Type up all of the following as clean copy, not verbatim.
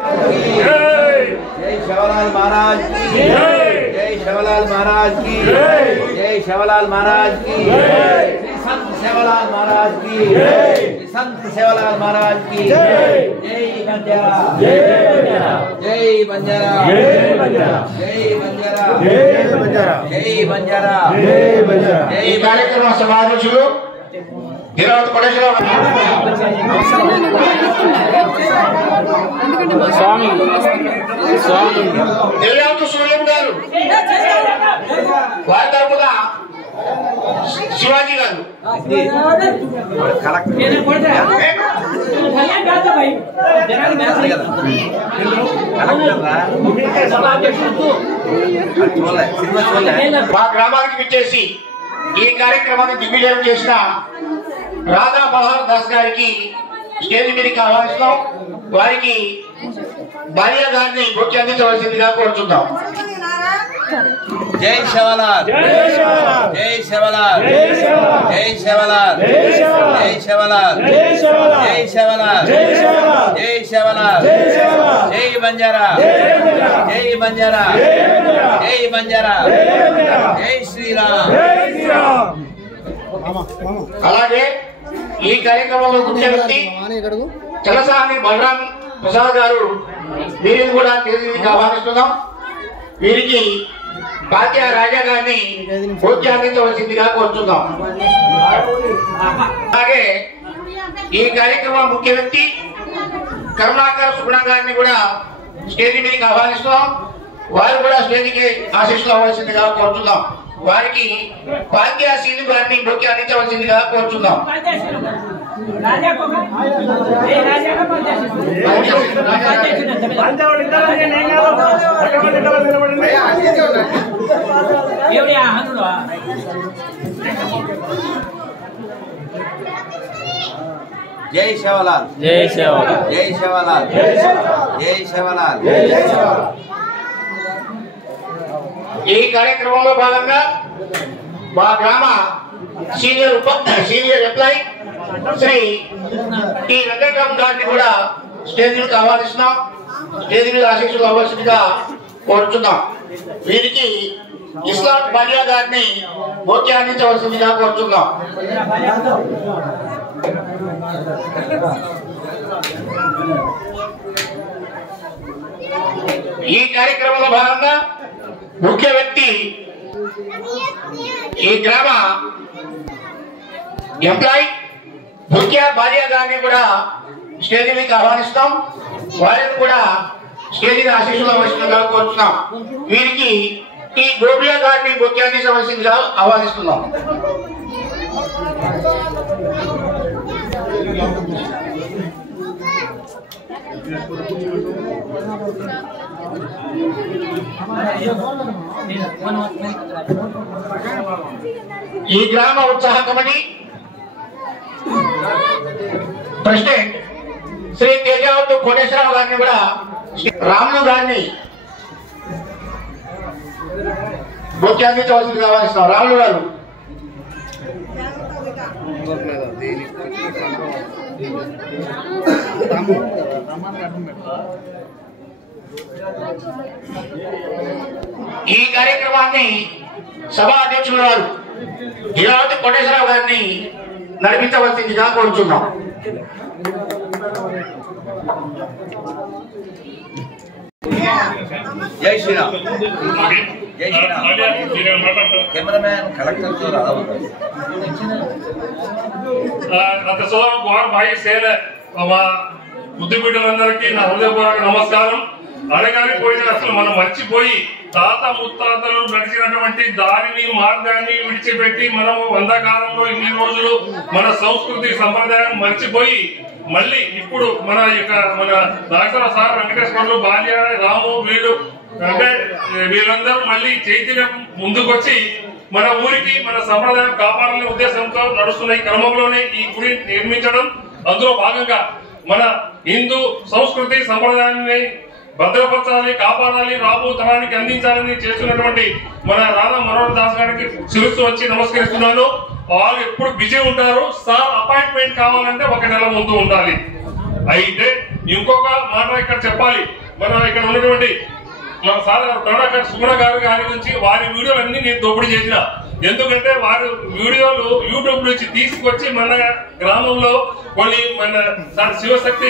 जय शिवलाल महाराज की जय शिवलाल महाराज की जय शिवलाल महाराज की श्री संत शिवलाल महाराज की श्री संत शिवलाल महाराज की जय बंजारा जय बंजारा जय बंजारा जय बंजारा जय बंजारा जय बंजारा जय बंजारा जय कार्यक्रम समावेशुलु గిరావత్ కోటేశ్వరరావు స్వామి స్వామి గిరావత్ సూర్యం గారు వారి తరపున శివాజీ గారు మా గ్రామానికి విచ్చేసి ఈ కార్యక్రమాన్ని దిగ్విజయం చేసిన రాధా మనోహర్ దాస్ గారికి స్టేజ్ మీదకి ఆహ్వానిస్తాం. వారికి భార్య గారిని బొక్కి అందించవలసిందిగా కోరుతున్నాం. జై శివలాల్ జై శివలాల్ జై శివలాల్ జై శివలాల్ జై శివలాల్ జై శివలాల్ జై శివలాల్ జై బంజారా జై బంజారా జై బంజారా జై శ్రీరామ్. అలాగే ఈ కార్యక్రమంలో ముఖ్య వ్యక్తి చలసాని బలరాం ప్రసాద్ గారు వీరిని కూడా తిరిగి ఆహ్వానిస్తున్నాం. వీరికి భాగ్య రాజా గారిని భోజనం అందించవలసిందిగా కోరుతున్నాం. అలాగే ఈ కార్యక్రమం ముఖ్య వ్యక్తి కరుణాకర్ సుగుణ గారిని కూడా స్టేజ్ మీదకి ఆహ్వానిస్తున్నాం. వారు కూడా స్టేజ్కి ఆశీస్సులు అవ్వాల్సిందిగా కోరుతున్నాం. వారికి భాగ్య శ్రీను గారిని భోజనం అందించవలసిందిగా కోరుతున్నాం. జై శివలాల్ జై శివలాల్ జై శివలాల్ జై శివలాల్ జై శివలాల్. ఈ కార్యక్రమంలో భాగంగా మా గ్రామ senior employee Shri T Venkataram గారిని కూడా స్టేజ్ మీద ఆహ్వానిస్తున్నాం. స్టేజ్ మీద ఆశీస్సులు అవ్వాల్సిందిగా కోరుతున్నాం. వీరికి ఇస్లాం భార్య గారిని భోజనం అందించవలసిందిగా కోరుతున్నాం. ఈ కార్యక్రమంలో భాగంగా ముఖ్య వ్యక్తి ఈ గ్రామ ఎంప్లాయీ ముఖ్య భార్య గారిని కూడా స్టేజ్ మీదకి ఆహ్వానిస్తాం. వారిని కూడా స్టేజ్ మీద ఆశీస్సులు అవసరంగా కోరుతున్నాం. వీరికి ఈ గోపియా గారిని ముఖ్యాన్ని సమస్యగా ఆహ్వానిస్తున్నాం. ఈ గ్రామ ఉత్సాహ కమిటీ ప్రెసిడెంట్ శ్రీ తేజావత్ కోటేశ్వరరావు గారిని కూడా రాములు గారిని బొక్కి అందించవలసింది ఆహ్వానిస్తాం. రాములు గారు ఈ కార్యక్రమాన్ని సభా అధ్యక్షులు గారు గిరావత్ కోటేశ్వరరావు గారిని నడిపించవలసిందిగా కోరుచున్నాం. జై శ్రీరామ్ జై శ్రీరామ్. कैमरामैन कलेक्टर तो रहा होता है भाई सेल ముద్దు బిడ్డలందరికీ నా హృదయపూర్వక నమస్కారం. అడగాలిపోయిన అసలు మనం మర్చిపోయి తాత ముత్తాతలు నడిచినటువంటి దారిని మార్గాన్ని విడిచిపెట్టి మనం 100 కాలంలో ఇన్ని రోజులు మన సంస్కృతి సంప్రదాయం మర్చిపోయి మళ్ళీ ఇప్పుడు మన డాక్టర్ సార్ వెంకటేశ్వర్లు బాల్య రాము వీళ్ళు అంటే వీళ్ళందరూ మళ్ళీ చైతన్యం ముందుకొచ్చి మన ఊరికి మన సంప్రదాయం కాపాడాలనే ఉద్దేశంతో నడుస్తున్న ఈ క్రమంలోనే ఈ గుడి నిర్మించడం, అందులో భాగంగా మన హిందూ సంస్కృతి సంప్రదాయాన్ని భద్రపరచాలి, కాపాడాలి, రాబో తరానికి అందించాలని చేస్తున్నటువంటి మన రాధా మనోహర్ దాస్ గారికి శిరస్సు వచ్చి నమస్కరిస్తున్నాను. వాళ్ళు ఎప్పుడు బిజీ ఉంటారు. సార్ అపాయింట్మెంట్ కావాలంటే 1 నెల ముందు ఉండాలి. అయితే ఇంకొక మాట ఇక్కడ చెప్పాలి. మన ఇక్కడ ఉన్నటువంటి మన సార్ కరుణాకర్ సుగుణ గారి గురించి వారి వీడియోలు అన్ని నేను దోపిడీ చేసిన. ఎందుకంటే వారు వీడియోలు యూట్యూబ్ నుంచి తీసుకొచ్చి మన గ్రామంలో కొన్ని మన శివశక్తి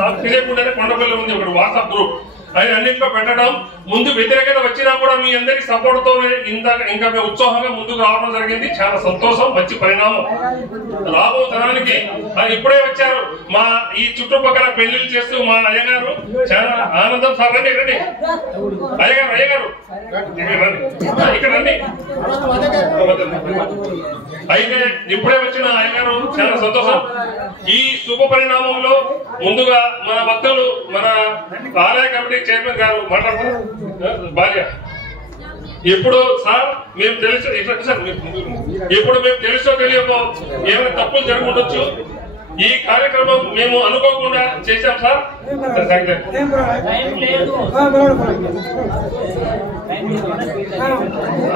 నాకు తెలియకుండానే కొండపల్లి ఉంది ఒకటి వాట్సాప్ గ్రూప్, అది అన్నింటిలో పెట్టడం, ముందు వ్యతిరేకత వచ్చినా కూడా మీ అందరి సపోర్ట్ తో ఇంకా ఉత్సాహంగా ముందుకు రావడం జరిగింది. చాలా సంతోషం, మంచి పరిణామం. రాబో తరానికి ఇప్పుడే వచ్చారు మా ఈ చుట్టుపక్కల పెళ్లిళ్ళు చేస్తూ మా అయ్యగారు, చాలా ఆనందం. సార్ రండి రండి అయ్యగారు ఇక్కడ రండి. అయితే ఇప్పుడే వచ్చిన అయ్యగారు చాలా సంతోషం. ఈ శుభ పరిణామంలో ముందుగా మన భక్తులు, మన ఆలయ కమిటీ చైర్మన్ గారు మాట్లాడతారు. భార్య ఇప్పుడు సార్ మేము తెలుసు, ఇప్పుడు మేము తెలుసో తెలియకో ఏమైనా తప్పులు జరుగుండొచ్చు. ఈ కార్యక్రమం మేము అనుకోకుండా చేశాం సార్.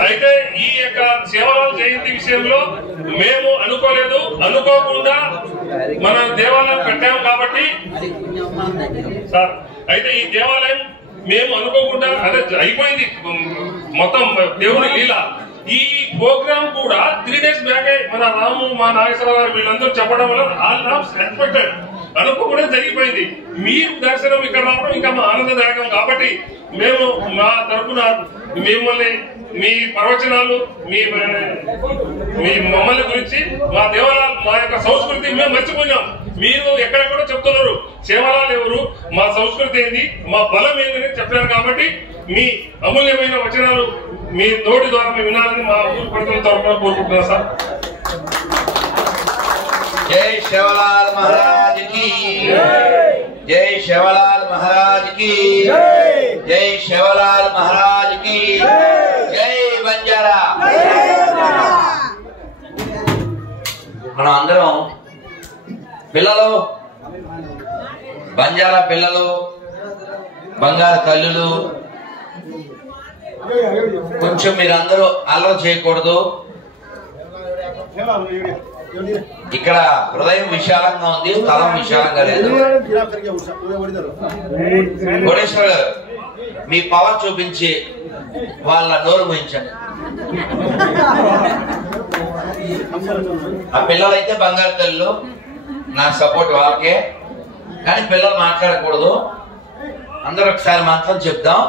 అయితే ఈ యొక్క సేవలాల్ జయంతి విషయంలో మేము అనుకోలేదు, అనుకోకుండా మన దేవాలయం కట్టాము కాబట్టి సార్. అయితే ఈ దేవాలయం మేము అనుకోకుండా అదే అయిపోయింది మొత్తం దేవుని లీల. ఈ ప్రోగ్రామ్ కూడా 3 days బ్యాకే మన రాము, మా నాగేశ్వర గారు వీళ్ళందరూ చెప్పడం వల్ల ఆల్ నామ్స్ ఎక్స్పెక్టెడ్ అనుకోకుండా జరిగిపోయింది. మీ దర్శనం ఇక్కడ రావడం ఇంకా మా ఆనందదాయకం. కాబట్టి మేము మా తరఫున మిమ్మల్ని, మీ ప్రవచనాలు, మీ మమ్మల్ని గురించి, మా దేవాలయాలు, మా యొక్క సంస్కృతి మేము మర్చిపోయినాం. మీరు ఎక్కడెక్కడో చెప్తున్నారు సేవలాలు ఎవరు, మా సంస్కృతి ఏంది, మా బలం ఏందని చెప్పారు. కాబట్టి మీ అమూల్యమైన వచనాలు మీ నోటి ద్వారా మేము వినాలని మా ఊరు ప్రజల తరఫున కోరుకుంటున్నాం సార్. జై శివలాల్ మహారాజ్ కి జై, శివలాల్ మహారాజ్ కి జై, శివలాల్ మహారాజ్ కి జై. బంజారా మనం అందరం పిల్లలు, బంజారా పిల్లలు, బంగారు తల్లులు, కొంచెం మీరందరూ అల్లరి చేయకూడదు. ఇక్కడ హృదయం విశాలంగా ఉంది, స్థలం విశాలంగా లేదు. కోటేశ్వర గారు మీ పవర్ చూపించి వాళ్ళ నోరు మూయించండి. ఆ పిల్లలైతే బంగారు తల్లు, నా సపోర్ట్ వాళ్ళకే. కానీ పిల్లలు మాట్లాడకూడదు. అందరూ ఒకసారి మంత్రం చెప్దాం.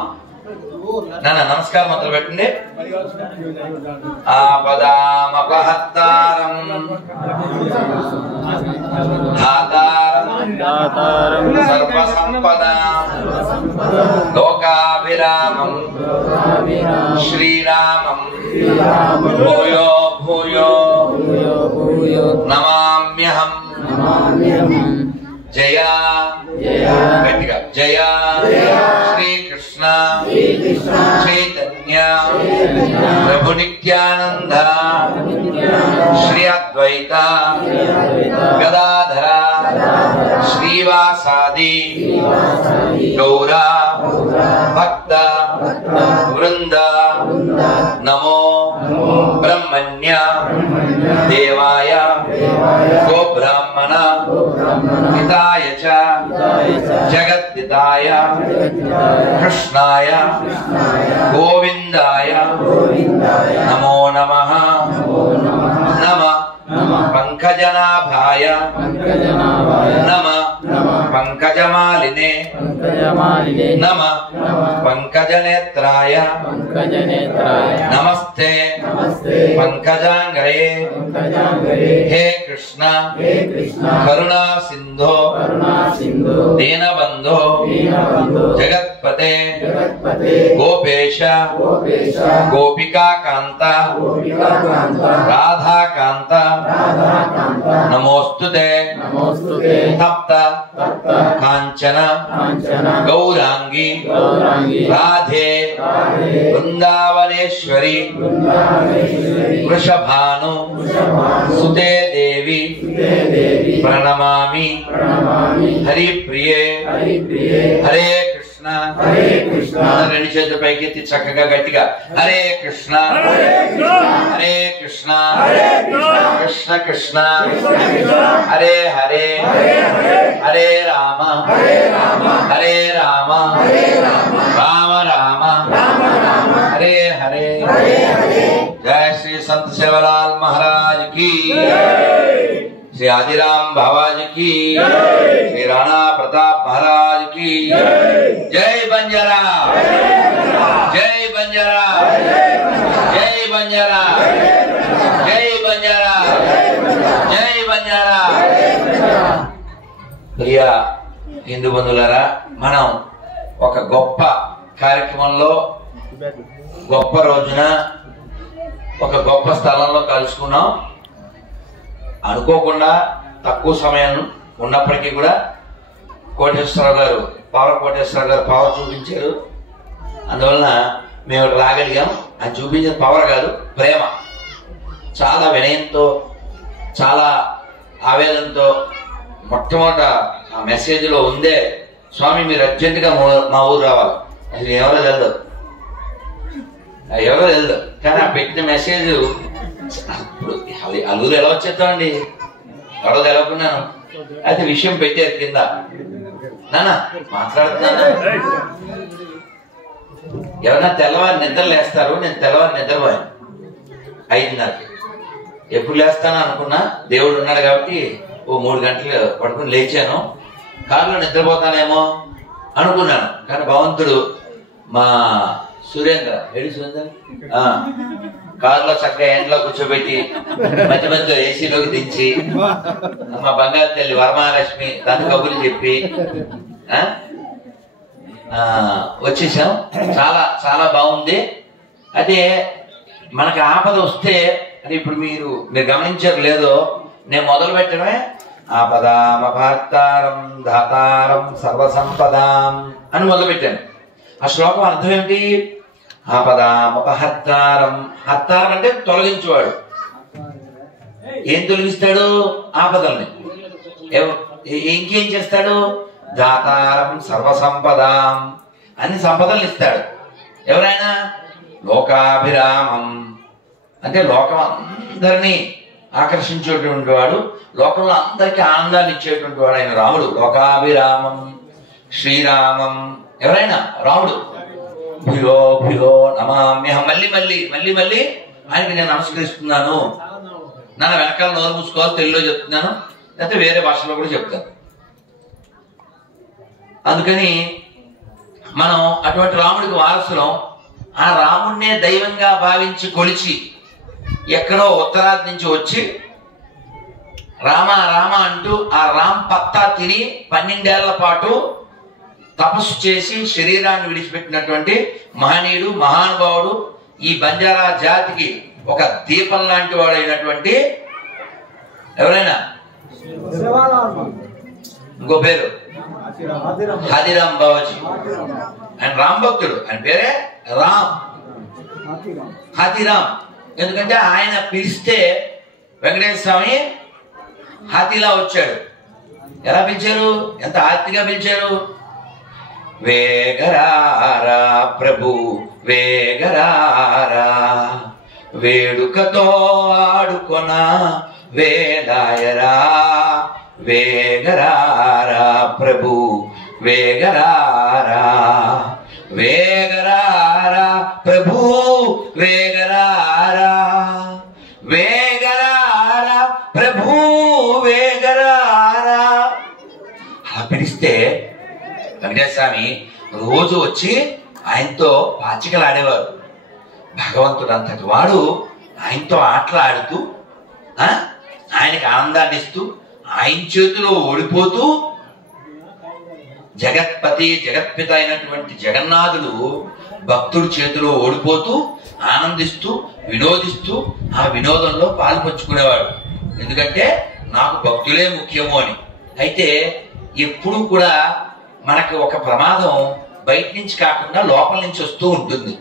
నాన్న నమస్కారం మొదలు పెట్టండి. ఆపదామపహర్తారం ధాతారం సర్వసంపదాం లోకాభిరామం శ్రీరామం భూయో భూయో నమామ్యహం. జయ గట్టిగా జయ శ్రీకృష్ణ చైతన్య ప్రభు నిత్యానంద శ్రీ అద్వైత గదాధర శ్రీవాసాది గౌర భక్త వృంద నమో బ్రహ్మణ్య దేవాయ గోబ్రాహ్మణ హితాయ చ జగద్దితాయ కృష్ణాయ గోవిందాయ నమో నమః. నమః పంకజనాభాయ నమః పంకజమాలినే నమః పంకజనేత్రాయ నమస్తే పంకజాంగ్రయే. హే కృష్ణ కరుణా సింధో దీనబంధో జగత్పతే గోపేశ గోపికాకాంత రాధాకాంత నమోస్తుతే తప్త కాంచన గౌరాంగి రాధే వృందావనేశ్వరి వృషభాను సుతే దేవి ప్రణమామి. హరిప్రియే హరే కృష్ణ కృష్ణ రెండు చేతులు పైకెత్తి చక్కగా గట్టిగా హరే కృష్ణ హరే కృష్ణ కృష్ణ కృష్ణ హరే హరే హరే రామ హరే రామ రామ రామ హరే హరే जय श्री संत सेवालाल महाराज की, श्री आदिराम बाबाजी की, श्री राणा प्रताप महाराज की जय बंजारा, जय बंजारा, जय बंजारा, जय बंजारा, जय बंजारा। प्रिया हिंदू बंधुलारा మనం ఒక గొప్ప కార్యక్రమంలో గొప్ప రోజున ఒక గొప్ప స్థలంలో కలుసుకున్నాం. అనుకోకుండా తక్కువ సమయం ఉన్నప్పటికీ కూడా కోటేశ్వరరావు గారు పవర్ చూపించారు. అందువలన మేము రాగలిగాం. అని చూపించిన పవర్ కాదు, ప్రేమ. చాలా వినయంతో, చాలా ఆవేదనతో మొట్టమొదట ఆ మెసేజ్లో ఉందే, స్వామి మీరు అర్జెంటుగా మా ఊరు రావాలి. అసలు ఎవరో తెలియదు కానీ ఆ పెట్టిన మెసేజ్ ఇప్పుడు అల్లూరు ఎలా వచ్చేస్తామండి, ఎవరో తెలవకున్నాను. అయితే విషయం పెట్టారు కింద. నానా మాట్లాడుతున్నానా, ఎవరన్నా తెల్లవారు నిద్ర లేస్తారు. నేను తెల్లవారు నిద్రపోయాను 5:30. ఎప్పుడు లేస్తాను అనుకున్నా, దేవుడు ఉన్నాడు కాబట్టి ఓ 3 గంటలు పడుకుని లేచాను. కారులో నిద్రపోతానేమో అనుకున్నాను, కానీ భగవంతుడు మా సురేంద్ర కారులో చక్కగా ఎండ్లో కూర్చోబెట్టి మధ్య మధ్యలో ఏసీలోకి దించి మా బంగారు తల్లి వరమహాలక్ష్మి దాని కబుర్లు చెప్పి వచ్చేసాం. చాలా చాలా బాగుంది. అదే మనకి ఆపద వస్తే, అది ఇప్పుడు మీరు గమనించారు లేదో, నేను మొదలు పెట్టడమే ఆపదామపహర్తారం దాతారం సర్వసంపదాం అని మొదలు పెట్టాను. ఆ శ్లోకం అర్థం ఏమిటి? ఆపదామపహర్తారం. హర్తారం అంటే తొలగించేవాడు. ఏం తొలగిస్తాడు? ఆపదల్ని. ఇంకేం చేస్తాడు? దాతారం సర్వసంపదాం, అన్ని సంపదల్ని ఇస్తాడు. ఎవరైనా లోకాభిరామం అంటే లోకం అందరినీ ఆకర్షించేటువంటి వాడు, లోకంలో అందరికీ ఆనందాన్ని ఇచ్చేటువంటి వాడు ఆయన రాముడు. లోకాభిరామం శ్రీరామం. ఎవరైనా రాముడు. భూయో భూయో నమామ్యహం. మళ్ళీ మళ్ళీ మళ్ళీ మళ్ళీ ఆయనకి నేను నమస్కరిస్తున్నాను. నన్ను వెనకాల నోరు మూసుకోవాలి, తెలుగులో చెప్తున్నాను, లేకపోతే వేరే భాషలో కూడా చెప్తాను. అందుకని మనం అటువంటి రాముడికి వారసులం. ఆ రాముడినే దైవంగా భావించి కొలిచి ఎక్కడో ఉత్తరాది నుంచి వచ్చి రామ రామ అంటూ ఆ రామ్ పత్తా తిని 12 ఏళ్ల పాటు తపస్సు చేసి శరీరాన్ని విడిచిపెట్టినటువంటి మహనీయుడు, మహానుభావుడు, ఈ బంజారా జాతికి ఒక దీపం లాంటి వాడు అయినటువంటి ఎవరైనా ఇంకో పేరు హాథీరామ్ బాబాజీ. ఆయన రామ్ భక్తుడు. ఆయన పేరే రామ్ హాథీరామ్. ఎందుకంటే ఆయన పిలిస్తే వెంకటేశ్వర స్వామి హాతీలా వచ్చాడు. ఎలా పిలిచారు? ఎంత ఆర్తిగా పిలిచారు. వేగరారా ప్రభు వేగరారా, వేడుకతో ఆడుకొన వేలాయరా. వేగరారా ప్రభు వేగరారా, వేగరారా ప్రభు వేగరారా, వేగరారా ప్రభు వేగరారా. అలా పిలిస్తే వెంకటేశ్వర స్వామి రోజు వచ్చి ఆయనతో పాచికలు ఆడేవారు. భగవంతుడు అంతటి వాడు ఆయనతో ఆటలాడుతూ ఆయనకి ఆనందాన్ని ఇస్తూ ఆయన చేతిలో ఓడిపోతూ జగత్పతి జగత్పిత అయినటువంటి జగన్నాథుడు భక్తుడి చేతిలో ఓడిపోతూ ఆనందిస్తూ వినోదిస్తూ ఆ వినోదంలో పాల్పంచుకునేవాడు. ఎందుకంటే నాకు భక్తులే ముఖ్యము అని. అయితే ఎప్పుడు కూడా మనకి ఒక ప్రమాదం బయట నుంచి కాకుండా లోపల నుంచి వస్తూ ఉంటుంది.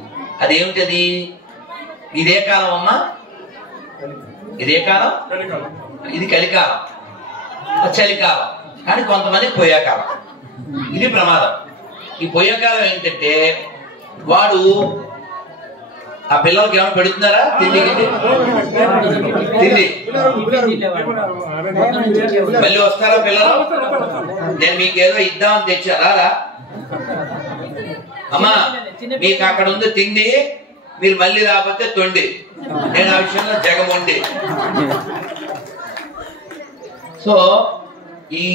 అదేమిటది? ఇదే కాలం అమ్మా, ఇదే కాలం, ఇది కలికాలం, చలికాలం, కానీ కొంతమంది పోయే కాలం. ఇది ప్రమాదం. ఈ పోయే కాలం ఏంటంటే వాడు ఆ పిల్లలకి ఏమైనా పెడుతున్నారా తిండి తిండి మళ్ళీ వస్తారా పిల్లలు? నేను మీకేదో ఇద్దామని తెచ్చారా? అమ్మా మీకు అక్కడ ఉంది తిండి, మీరు మళ్ళీ రాకపోతే తొండి. నేను ఆ విషయంలో జగముండి. సో ఈ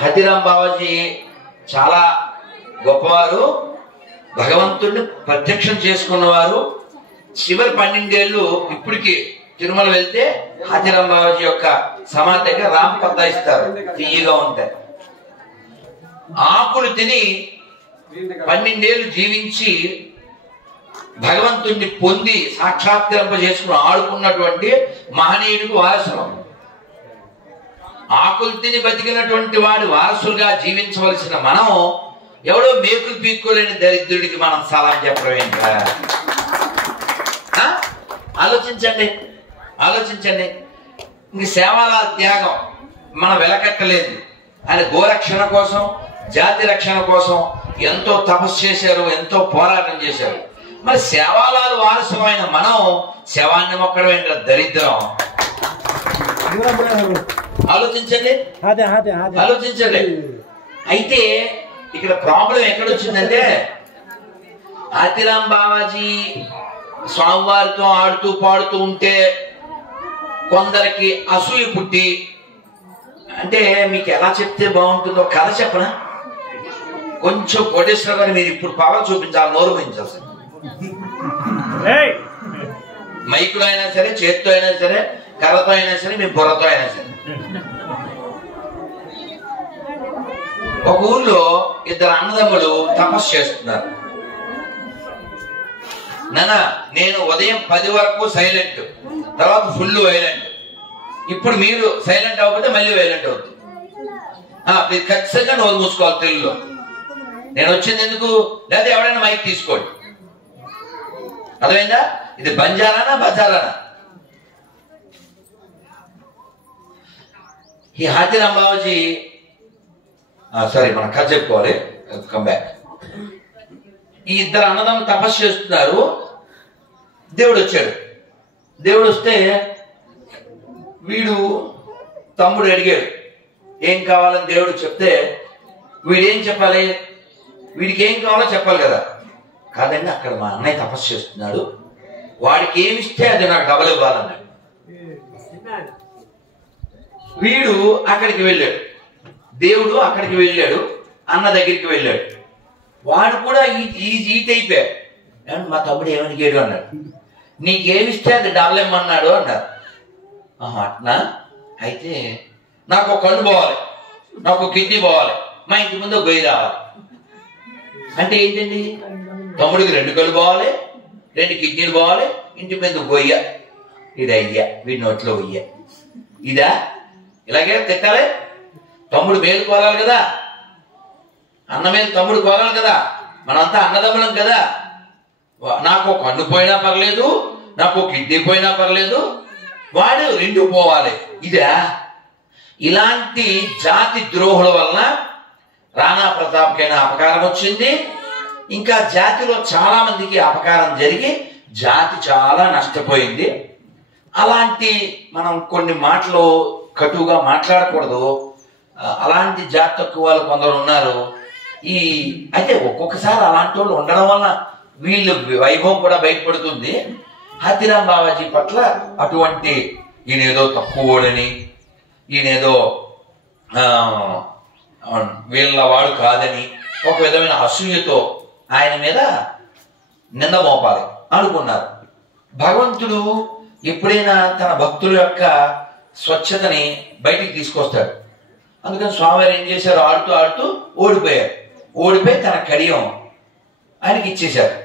హతిరామ్ బాబాజీ చాలా గొప్పవారు, భగవంతుడిని ప్రత్యక్షం చేసుకున్నవారు. చివరి 12 ఏళ్ళు ఇప్పటికి తిరుమల వెళ్తే హతిరామ్ బాబాజీ యొక్క సమాధి దగ్గర రామ్ పత్తా ఇస్తారు, తీయగా ఉంటాయి. ఆకులు తిని 12 ఏళ్ళు జీవించి భగవంతుడిని పొంది సాక్షాత్కరింప చేసుకుని ఆడుకున్నటువంటి మహనీయుడికి వారసులం. ఆకులు తిని బతికినటువంటి వాడి వారసులుగా జీవించవలసిన మనం ఎవడో మేకులు పీక్కోలేని దరిద్రుడికి మనం సలాం చెప్పడం ఏంటా? ఆలోచించండి, ఆలోచించండి. ఇంక సేవాలాల్ త్యాగం మనం వెలకట్టలేదు. ఆయన గోరక్షణ కోసం, జాతి రక్షణ కోసం ఎంతో తపస్సు చేశారు, ఎంతో పోరాటం చేశారు. మరి సేవాలాల్ వారసులమైన మనం శవాన్ని మొక్కడం ఏంటో దరిద్రం. ఆలోచించండి, ఆలోచించండి. అయితే ఇక్కడ ప్రాబ్లం ఎక్కడొచ్చిందంటే హతిరామ్ బాబాజీ స్వామివారితో ఆడుతూ పాడుతూ ఉంటే కొందరికి అసూయ పుట్టి, అంటే మీకు ఎలా చెప్తే బాగుంటుందో కథ చెప్పనా? కొంచెం కోటేశ్వర గారు మీరు ఇప్పుడు పవర్ చూపించాలి, నోరు పెంచాల్సి. మైకులో అయినా సరే, చేత్తో అయినా సరే, కర్రతో అయినా సరే, మీ బుర్రతో అయినా సరే. ఒక ఊర్లో 2 అన్నదమ్ములు తపస్సు చేస్తున్నారు. నాన్న నేను ఉదయం 10 వరకు సైలెంట్, తర్వాత ఫుల్ వైలెంట్. ఇప్పుడు మీరు సైలెంట్ అవ్వకపోతే మళ్ళీ వైలెంట్ అవుతుంది. మీరు ఖచ్చితంగా నోరు మూసుకోవాలి తెలుగులో. నేను వచ్చింది ఎందుకు? లేదా ఎవరైనా మైక్ తీసుకోండి. అర్థమైందా? ఇది బంజారానా బజారానా? ఈ హతిరామ్ బాబాజీ సారీ మనం కథ చెప్పుకోవాలి. Come back. ఈ 2 అన్నదమ్ములు తపస్సు చేస్తున్నారు. దేవుడు వచ్చాడు. దేవుడు వస్తే వీడు తమ్ముడు అడిగాడు ఏం కావాలని. దేవుడు చెప్తే వీడేం చెప్పాలి? వీడికి ఏం కావాలో చెప్పాలి కదా. కాదండి అక్కడ మా అన్నయ్య తపస్సు చేస్తున్నాడు, వాడికి ఏమిస్తే అది నాకు డబల్ ఇవ్వాలన్నాడు. వీడు అక్కడికి వెళ్ళాడు, దేవుడు అక్కడికి వెళ్ళాడు, అన్న దగ్గరికి వెళ్ళాడు. వాడు కూడా ఈ టైపే. మా తమ్ముడు ఏమడిగాడు అన్నాడు. నీకేమిస్తే అది డబల్ ఇమ్మన్నాడు అన్నారు. అట్నా? అయితే నాకు ఒక కన్ను పోవాలి, నాకు కిడ్నీ పోవాలి, మా ఇంటి ముందు గొయ్యి రావాలి. అంటే ఏంటండి? తమ్ముడికి 2 కళ్ళు పోవాలి, 2 కిడ్నీలు పోవాలి, ఇంటి మీద గొయ్య. ఇది అయ్యా, వీడి నోట్లో గొయ్య. ఇదా? ఇలాగే తిట్టాలి. తమ్ముడు మేలు కోరాలి కదా, అన్న మీద తమ్ముడు కోరాలి కదా. మనంతా అన్నదమ్ములం కదా. నాకు ఒక కన్ను పోయినా పర్లేదు, నాకు కిడ్నీ పోయినా పర్లేదు, వాడు 2 పోవాలి. ఇదా? ఇలాంటి జాతి ద్రోహుల వలన రాణా ప్రతాప్కైనా అపకారం వచ్చింది. ఇంకా జాతిలో చాలా మందికి అపకారం జరిగి జాతి చాలా నష్టపోయింది. అలాంటి మనం కొన్ని మాటలు కటువుగా మాట్లాడకూడదు. అలాంటి జాతి తక్కువ వాళ్ళు కొందరు ఉన్నారు. అయితే ఒక్కొక్కసారి అలాంటి వాళ్ళు ఉండడం వల్ల వీళ్ళు వైభవం కూడా బయటపడుతుంది. హతిరామ్ బాబాజీ పట్ల అటువంటి ఈయనేదో తక్కువని, ఈయనేదో వీళ్ళ వాడు కాదని ఒక విధమైన అసూయతో ఆయన మీద నింద మోపాలి అనుకున్నారు. భగవంతుడు ఎప్పుడైనా తన భక్తుల యొక్క స్వచ్ఛతని బయటికి తీసుకొస్తాడు. అందుకని స్వామివారు ఏం చేశారు? ఆడుతూ ఆడుతూ ఓడిపోయారు. ఓడిపోయి తన కడియం ఆయనకి ఇచ్చేశారు.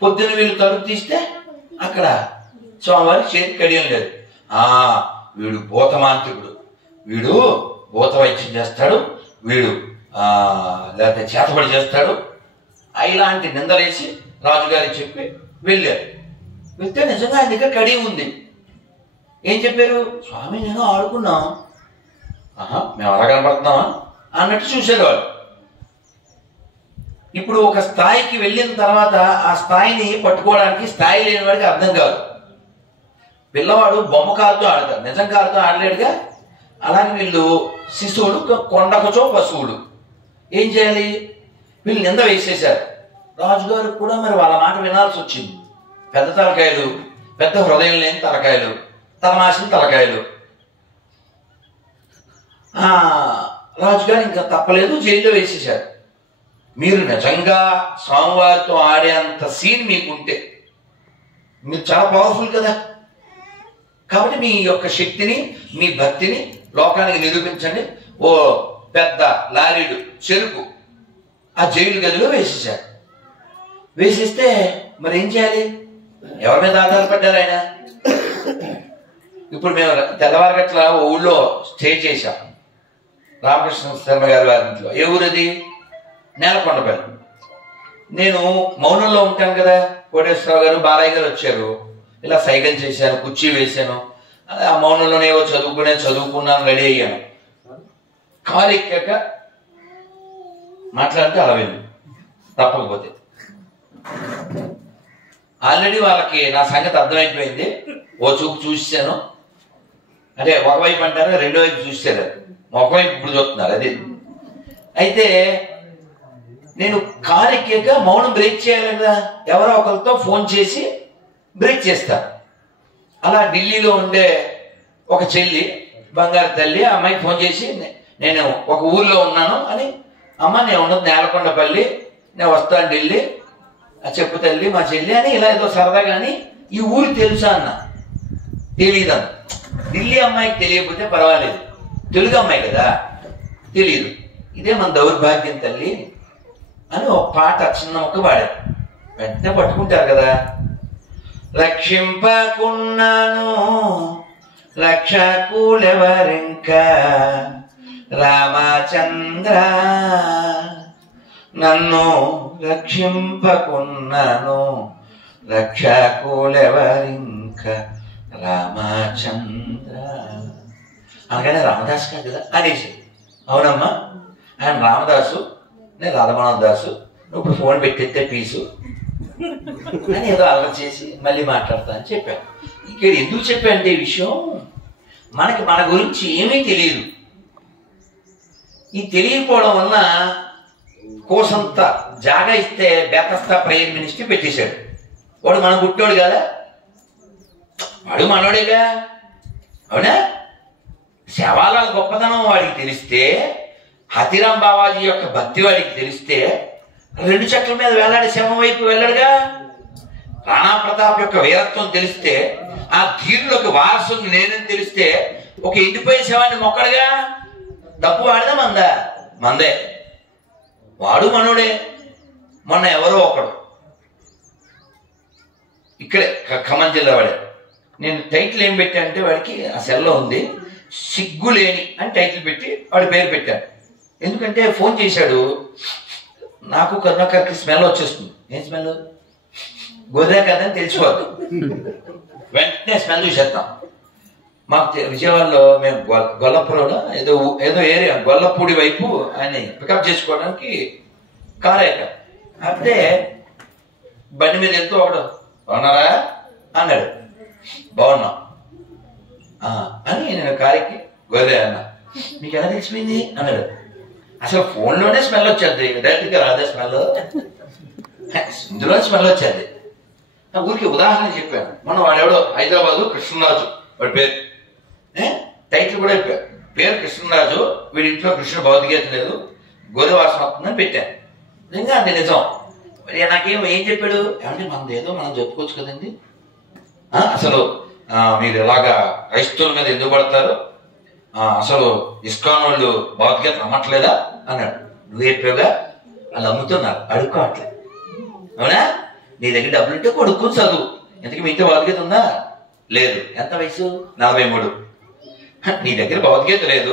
పొద్దున వీళ్ళు తలుపు తీస్తే అక్కడ స్వామివారి చేతి కడియం లేదు. వీడు భూతమాంత్రికుడు, వీడు భూత వైద్యం చేస్తాడు, వీడు లేకపోతే చేతబడి చేస్తాడు, ఇలాంటి నిందలేసి రాజుగారికి చెప్పి వెళ్ళారు. వెళ్తే నిజంగా ఆయన దగ్గర కడియం ఉంది. ఏం చెప్పారు? స్వామి నేను ఆడుకున్నాం. మేము అలా కనపడుతున్నామా అన్నట్టు చూశారు వాళ్ళు. ఇప్పుడు ఒక స్థాయికి వెళ్ళిన తర్వాత ఆ స్థాయిని పట్టుకోవడానికి స్థాయి లేని వాడికి అర్థం కాదు. పిల్లవాడు బొమ్మ కారుతో ఆడతాడు, నిజం కారుతో ఆడలేడుగా. అలాగే వీళ్ళు శిశువులు కొండకొచ్చో పశువులు. ఏం చేయాలి? వీళ్ళు నింద వేసేశారు. రాజుగారికి కూడా మరి వాళ్ళ మాట వినాల్సి వచ్చింది. పెద్ద తలకాయలు, పెద్ద హృదయం లేని తలకాయలు, తలమాసిన తలకాయలు. రాజుగారు ఇంకా తప్పలేదు, జైల్లో వేసేశారు. మీరు నిజంగా స్వామివారితో ఆడేంత సీన్ మీకుంటే మీరు చాలా పవర్ఫుల్ కదా. కాబట్టి మీ యొక్క శక్తిని, మీ భక్తిని లోకానికి నిరూపించండి. ఓ పెద్ద లారీడు చెరుకు ఆ జైలు గదిలో వేసేశారు. వేసేస్తే మరి ఏం చేయాలి? ఎవరి మీద ఆధారపడ్డారు ఆయన? ఇప్పుడు మేము తెల్లవారగట్ల ఊళ్ళో స్టే చేశాం, రామకృష్ణ శర్మ గారి వారి ఇంట్లో. ఏ ఊరది? నేలకొండపల్లి. నేను మౌనంలో ఉంటాను కదా. కోటేశ్వరరావు గారు, బాలయ్య గారు వచ్చారు. ఇలా సైకిల్ చేశాను, కుర్చీ వేశాను. ఆ మౌనంలోనే ఏవో చదువుకున్నాను, రెడీ అయ్యాను. కారు ఎక్కాక మాట్లాడితే అలా వెళ్ళి తప్పకపోతే ఆల్రెడీ వాళ్ళకి నా సంగతి అర్థమైపోయింది. ఓ చూపు చూసాను అంటే ఒకవైపు అంటారు, రెండో వైపు చూసారు, ఒకవైపు ఇప్పుడు చూస్తున్నారు. అది అయితే నేను కారు ఎక్కాక మౌనం బ్రేక్ చేయాలి కదా. ఎవరో ఒకరితో ఫోన్ చేసి బ్రేక్ చేస్తాను. అలా ఢిల్లీలో ఉండే ఒక చెల్లి, బంగారు తల్లి, ఆ అమ్మాయికి ఫోన్ చేసి నేను ఒక ఊర్లో ఉన్నాను అని, అమ్మ నేను ఉన్నది నేలకొండపల్లి, నేను వస్తాను ఢిల్లీ, చెప్పు తల్లి మా చెల్లి అని ఇలా ఏదో సరదా. కానీ ఈ ఊరు తెలుసా అన్న. తెలియదన్న. ఢిల్లీ అమ్మాయికి తెలియకపోతే పర్వాలేదు, తెలుగు అమ్మాయి కదా తెలియదు. ఇదే మన దౌర్భాగ్యం తల్లి అని ఒక పాట చిన్న మొక్క పాడారు. వెంటనే పట్టుకుంటారు కదా. రక్షింపకున్నాను రక్షకులెవరింకా రామచంద్ర, నన్ను రక్షింపకున్నాను రక్షకులెవరింకా రామచంద్ర అనగానే రామదాసు కాదు కదా అనేసి. అవునమ్మా ఆయన రామదాసు, నేను రాధమానవ దాసు, నువ్వు ఇప్పుడు ఫోన్ పెట్టేస్తే పీసు అని ఏదో అలవాటు చేసి మళ్ళీ మాట్లాడతా అని చెప్పాను. ఇక్కడ ఎందుకు చెప్పానంటే ఈ విషయం, మనకి మన గురించి ఏమీ తెలియదు. ఈ తెలియకపోవడం వల్ల కోసంత జాగా ఇస్తే బేతస్తా ప్రైమ్ మినిస్టర్ పెట్టేశాడు. వాడు మన గుట్టోడు కదా, వాడు మనోడేగా. అవునా? శవాల గొప్పతనం వాడికి తెలిస్తే, హతిరాం బావాజీ యొక్క భక్తి వాడికి తెలిస్తే, రెండు చెట్ల మీద వేలాడి శవం వైపు వెళ్ళడుగా. రాణా ప్రతాప్ యొక్క వీరత్వం తెలిస్తే, ఆ ధీరులకు వారసుని నేనని తెలిస్తే ఒక ఎండిపోయే శవాన్ని మొక్కడుగా. తప్పు వాడిదా మందా? మందే. వాడు మనోడే. మొన్న ఎవరో ఒకడు ఇక్కడే ఖమ్మం జిల్లా వాడే, నేను టైటిల్ ఏం పెట్టా అంటే వాడికి ఆ సెల్లో ఉంది, సిగ్గులేని అని టైటిల్ పెట్టి వాడి పేరు పెట్టాను. ఎందుకంటే ఫోన్ చేశాడు, నాకు కరుణాకర్కి స్మెల్ వచ్చేస్తుంది. ఏం స్మెల్? గొర్రె కదని తెలిసిపోద్దు. వెంటనే స్మెల్ చూసేస్తాం. మాకు విజయవాడలో మేము గొల్లపురంలో ఏదో ఏరియా గొల్లపూడి వైపు ఆయన పికప్ చేసుకోవడానికి కారు ఎక్కా. అంటే బండి మీద వెళ్తూ ఒకడు బాగున్నారా అన్నాడు. బాగున్నాం అని నేను కారుకి గొర్రె అన్నా. మీకు ఎలా తెలిసిపోయింది అన్నాడు. అసలు ఫోన్లోనే స్మెల్ వచ్చేది, డైరెక్ట్గా రాదే స్మెల్, ఇందులో స్మెల్ వచ్చేది. నా ఊరికి ఉదాహరణ చెప్పాను. మనం వాడెవడో హైదరాబాదు కృష్ణరాజు వాడి పేరు, టైటిల్ కూడా చెప్పారు, పేరు కృష్ణరాజు, వీడి ఇంట్లో కృష్ణ భౌతికత లేదు, గొర్రె వాసన వస్తుందని పెట్టాను. నిజంగా అది నిజం. మరి ఏం చెప్పాడు ఏమంటే మనది ఏదో మనం చెప్పుకోవచ్చు కదండి, అసలు మీరు ఇలాగా క్రైస్తవుల మీద ఎందుకు పడతారు, అసలు ఇస్కాన్ వాళ్ళు భౌతికత అమ్మట్లేదా అన్నాడు. నువ్వు చెప్పావుగా, వాళ్ళు అమ్ముతున్నారు, అడుక్కోవట్లేదు. అవునా? నీ దగ్గర డబ్బులు ఉంటే కొడుకుని చదువు. ఎందుకు మీ ఇంట్లో భౌతికత ఉందా? లేదు. ఎంత వయసు? 43. నీ దగ్గర భౌతికత లేదు,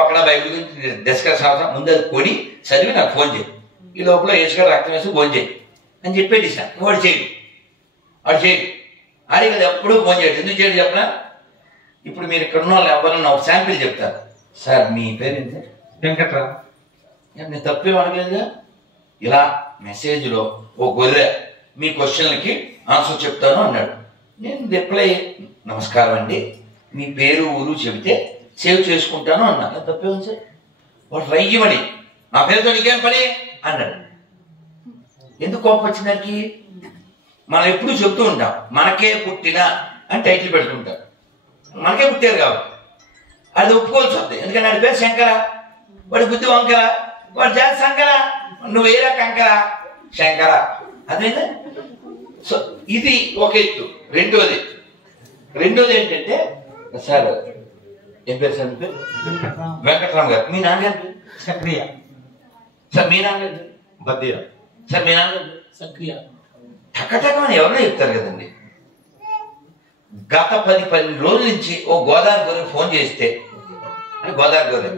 అక్కడ బైబిల్ గురించి డిస్కస్ అవుతాం, ముందు అది కొడి చదివి నాకు ఫోన్ చేయి, ఈ లోపల ఏసుగారు రక్తం వేసి ఫోన్ చేయి అని చెప్పేది సార్. వాడు చేయడు ఆడికి అది ఎప్పుడూ ఫోన్ చేయడు. ఎందుకు చేయడు చెప్పనా? ఇప్పుడు మీరు ఇక్కడ ఉన్న వాళ్ళు ఎవరన్నా ఒక శాంపిల్ చెప్తారు. సార్ మీ పేరు ఏంటి? వెంకట్రావు. నేను తప్పేం అడగలేదుగా. ఇలా మెసేజ్లో ఓ గొర్రె మీ క్వశ్చన్లకి ఆన్సర్ చెప్తాను అన్నాడు. నేను రిప్లై నమస్కారం అండి, మీ పేరు ఊరు చెబితే సేవ్ చేసుకుంటాను అన్నాను. తప్పే ఉంది సార్. వాడు రయ్యమని నా పేరుతో నీకేం పని అన్నాడు. ఎందుకు కోపం వచ్చింది దానికి? మనం ఎప్పుడు చెప్తూ ఉంటాం మనకే పుట్టిన అని టైటిల్ పెడుతుంటాం. మనకే పుట్టారు కాబట్టి అది ఒప్పుకోవాల్సి వస్తుంది. ఎందుకంటే వాడి పేరు శంకర, వాడి బుద్ధి వంకర, వాడి జాతి శంకర, నువ్వు ఏ కంకర శంకర. అదేనా? సో ఇది ఒక ఎత్తు. రెండోది ఏంటంటే సార్ ఏం పేరు సార్? పేరు వెంకటరామ్ గారు. మీ నాన్నగారు పేరు సక్రియ సార్. మీ నాన్నగారు బద్దీరా సార్. మీ నాన్నగారు సక్రియ. టకటకమని ఎవరో చెప్తారు కదండి. గత 10-12 రోజుల నుంచి ఓ గోదావరి గొర్రె ఫోన్ చేస్తే, గోదావరి గొర్రె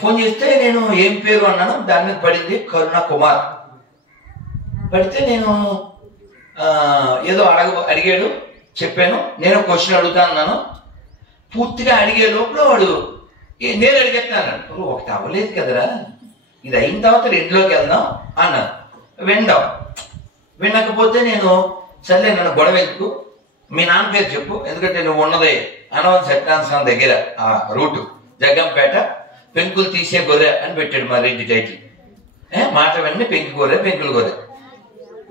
ఫోన్ చేస్తే నేను ఏం పేరు అన్నాను. దాని మీద పడింది కరుణ కుమార్. పడితే నేను ఏదో అడిగాడు, చెప్పాను. నేను క్వశ్చన్ అడుగుతా అన్నాను. పూర్తిగా అడిగే లోపల వాడు నేను అడిగేస్తాను. ఒకటి అవ్వలేదు కదరా, ఇది అయిన తర్వాత 2లోకి వెళ్దాం అన్నాను. వినకపోతే నేను సర్లే నన్ను గొడవ ఎందుకు, మీ నాన్న పేరు చెప్పు, ఎందుకంటే నువ్వు ఉన్నది అనవన్ సత్యనారాయణ దగ్గర ఆ రూటు జగ్గంపేట, పెంకులు తీసే గొర్రె అని పెట్టాడు మా రెడ్డి టైటిల్. మాట వెంటనే పెంకుల గొర్రె.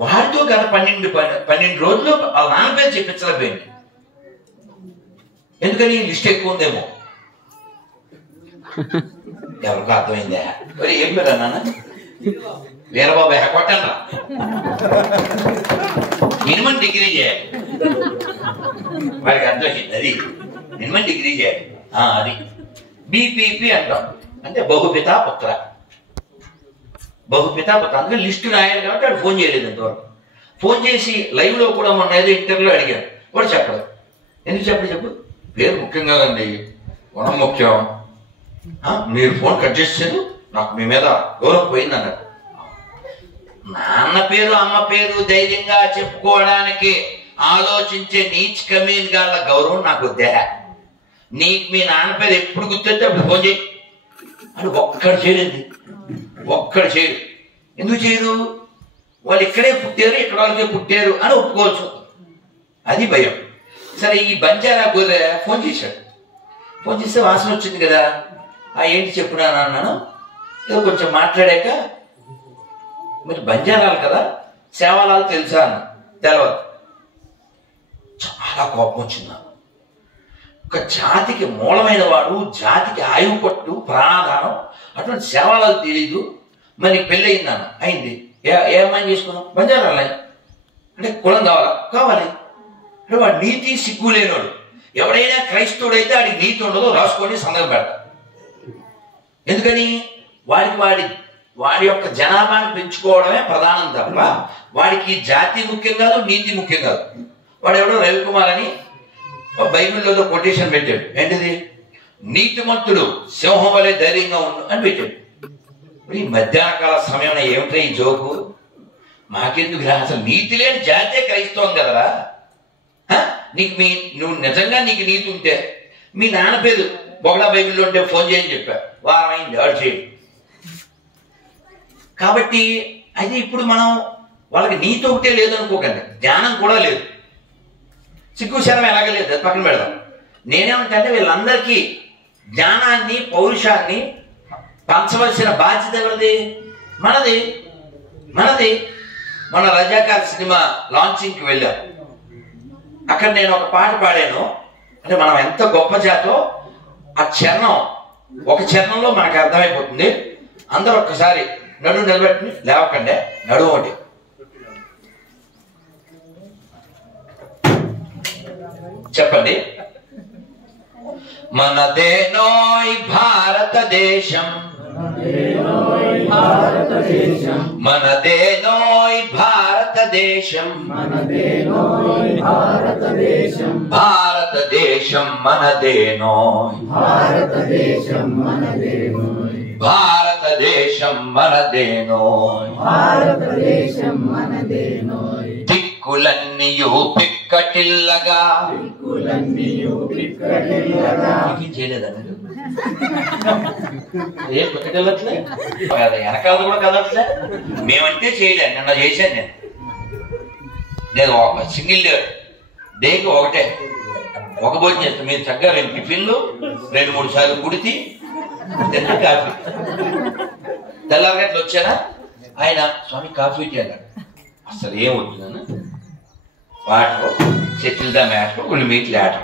వాడితో గత 12 రోజులు వాళ్ళ నాన్న పేరు చెప్పించలేకపోయింది. ఎందుకని లిస్ట్ ఎక్కువ ఉందేమో. ఎవరికి అర్థమైందా? ఏం పేరు నాన్న? వీరబాబు కొట్టండి. మినిమం డిగ్రీ చేయాలి. వాడికి అర్థమైంది. అది మినిమం డిగ్రీ చేయాలి. అది బీపీపీ అంటాం, అంటే బహుపితా పుత్ర. అందుకే లిస్టు రాయాలి కాబట్టి వాడు ఫోన్ చేయలేదు ఇంతవరకు. ఫోన్ చేసి లైవ్ లో కూడా మొన్న ఏదో ఇంటర్వ్యూలో అడిగాను, వాడు చెప్పలేదు. ఎందుకు చెప్పు పేరు ముఖ్యం కాదండి, గుణం ముఖ్యం. మీరు ఫోన్ కట్ చేసేది నాకు మీ మీద గౌరవం పోయింది అన్నాడు. నాన్న పేరు అమ్మ పేరు ధైర్యంగా చెప్పుకోవడానికి ఆలోచించే నీచ్ కమీన్ గాళ్ళ గౌరవం నాకు దేహ. నీకు మీ నాన్న పేరు ఎప్పుడు గుర్తొస్తే అప్పుడు ఫోన్ చేయి అని ఒక్కడు చేయలేదు. ఎందుకు చేయరు? వాళ్ళు ఇక్కడే పుట్టారు, ఇక్కడ వాళ్ళకే పుట్టారు అని ఒప్పుకోవాల్సి వస్తుంది. అది భయం. సరే, ఈ బంజారా గొర్రె ఫోన్ చేశాడు. ఫోన్ చేస్తే వాసన వచ్చింది కదా. ఏంటి చెప్పున్నాను అన్నాను. ఏదో కొంచెం మాట్లాడాక, మీరు బంజారాలు కదా, సేవలాలు తెలుసా అన్న. తెలవదు. చాలా కోపం వచ్చింది. ఒక జాతికి మూలమైన వాడు, జాతికి ఆయువు పట్టు, ప్రాణాధానం, అటువంటి సేవలాలు తెలీదు. మరి పెళ్ళి అయిందన్న. అయింది. ఏమని చేసుకున్నాం? బంజారాలు. అంటే కులం కావాలి. అంటే వాడు నీతి సిగ్గు లేనోడు. ఎవడైనా క్రైస్తవుడైతే వాడికి నీతి ఉండదు, రాసుకొని సందర్భం పెడతాడు. ఎందుకని? వాడి యొక్క జనాభాను పెంచుకోవడమే ప్రధానం తప్ప వాడికి జాతి ముఖ్యం కాదు, నీతి ముఖ్యం కాదు. వాడు ఎవడో రవికుమార్ అని బైబిల్లో కొటేషన్ పెట్టాడు. ఏంటిది? నీతిమంతుడు సింహం వలె ధైర్యంగా ఉండు అని పెట్టాడు. ఇప్పుడు ఈ మధ్యాహ్న కాల సమయం ఏమిటో ఈ జోకు? మాకెందుకు? అసలు నీతి లేని జాతే క్రైస్తవం కదరా. నువ్వు నిజంగా నీకు నీతి ఉంటే మీ నాన్న పేరు బొగడా బైబిల్లో ఉంటే ఫోన్ చేయని చెప్పా. వారం అయింది, ఎవరు చేయడు. కాబట్టి అది ఇప్పుడు మనం వాళ్ళకి నీతి ఒకటే లేదు అనుకోకండి, జ్ఞానం కూడా లేదు, సిగ్గుశరం ఎలాగ లేదు. అది పక్కన పెడదాం. నేనేమంటే వీళ్ళందరికీ జ్ఞానాన్ని, పౌరుషాన్ని పంచవలసిన బాధ్యత ఎవరిది? మనది. మన రజాకార్ సినిమా లాంచింగ్కి వెళ్ళాం. అక్కడ నేను ఒక పాట పాడాను. అంటే మనం ఎంత గొప్ప జాతో ఆ చరణం, ఒక చరణంలో మనకు అర్థమైపోతుంది. అందరూ ఒక్కసారి నడుము నిలబెట్టి లేవకండి, నడుము ఒకటి. చెప్పండి. మనదేనోయ్ భారతదేశం, మనదేనోయ్ భారతదేశం, భారతదేశం మనదేనోయ్, భారతదేశం మనదేనోయ్, దిక్కులన్నీయు పిక్కటిల్లగా. చేయలేదా మీరు? ఏం పెట్టగలట్లే వెనకాల కూడా కదలట్లే. మేమంటే చేయలే. నిన్న చేశాను నేను సింగిల్ డేకి ఒకటే ఒక భోజనం చేస్తాను. మీరు చక్కగా 2 టిఫిన్లు 2-3 సార్లు కుడితి కాఫీ. తెల్లగట్లు వచ్చానా ఆయన స్వామి కాఫీ టీ అన్నాడు. అసలు ఏం వద్దు వాటర్ చెట్లు దా మ్యాటర్ కొన్ని మీట్లు ఆటం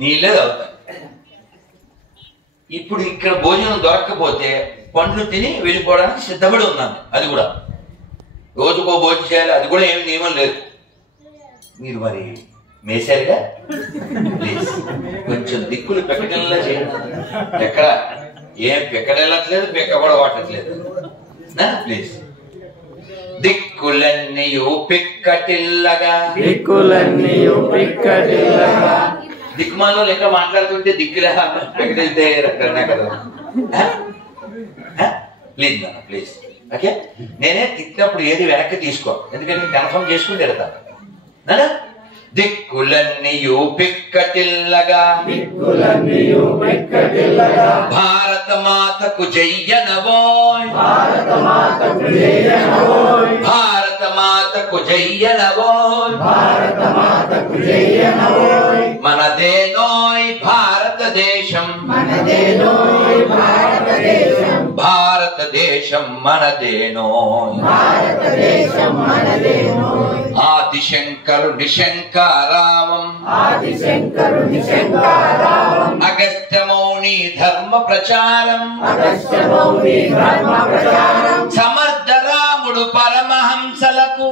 నీళ్ళే తాగుతా. ఇప్పుడు ఇక్కడ భోజనం దొరకకపోతే పండ్లు తిని వెళ్ళిపోవడానికి సిద్ధపడి ఉన్నాను. అది కూడా రోజుకో భోజనం చేయాలి. అది కూడా ఏమి నియమం లేదు. మీరు మరి మేసారుగా ప్లీజ్ కొంచెం దిక్కులు పెక్కడల్లా చేయండి. ఎక్కడ ఏం పెక్కడెళ్ళట్లేదు, పెక్క కూడా వాటట్లేదు. ప్లీజ్ దిక్కులన్నీయు పిక్కటిల్లగా దిక్కుమాలో లెక్క మాట్లాడుతుంటే దిక్కులే పెక్కడితే కదా. ప్లీజ్ నాన్న ప్లీజ్. ఓకే నేనే తిట్టినప్పుడు ఏది వెనక్కి తీసుకో, ఎందుకంటే కన్ఫర్మ్ చేసుకుని తిడతాను. దిక్కులన్నీయు పిక్కటిల్లగా భారత మాతకు జయ్యనవోయ్, భారత మాతకు జయ్యనవోయ్, మనదేనోయ్ భారతదేశం, భారతదేశం మనదేనోయ్. ఆదిశంకరుని శంకారామం, అగస్త్యమౌని ధర్మ ప్రచారం, సమర్థ రాముడు పరమహంసలకు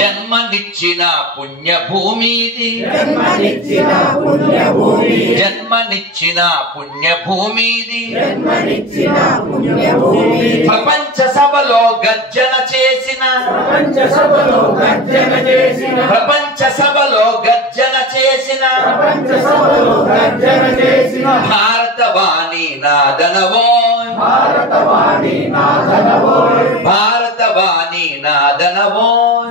జన్మనిచ్చిన పుణ్యభూమిది, జన్మనిచ్చిన పుణ్యభూమిది. ప్రపంచ సభలో గర్జన చేసిన, ప్రపంచ సభలో గర్జన చేసిన భారతవాణి నాదనవోయ్, భారతవాణి నాదనవోయ్,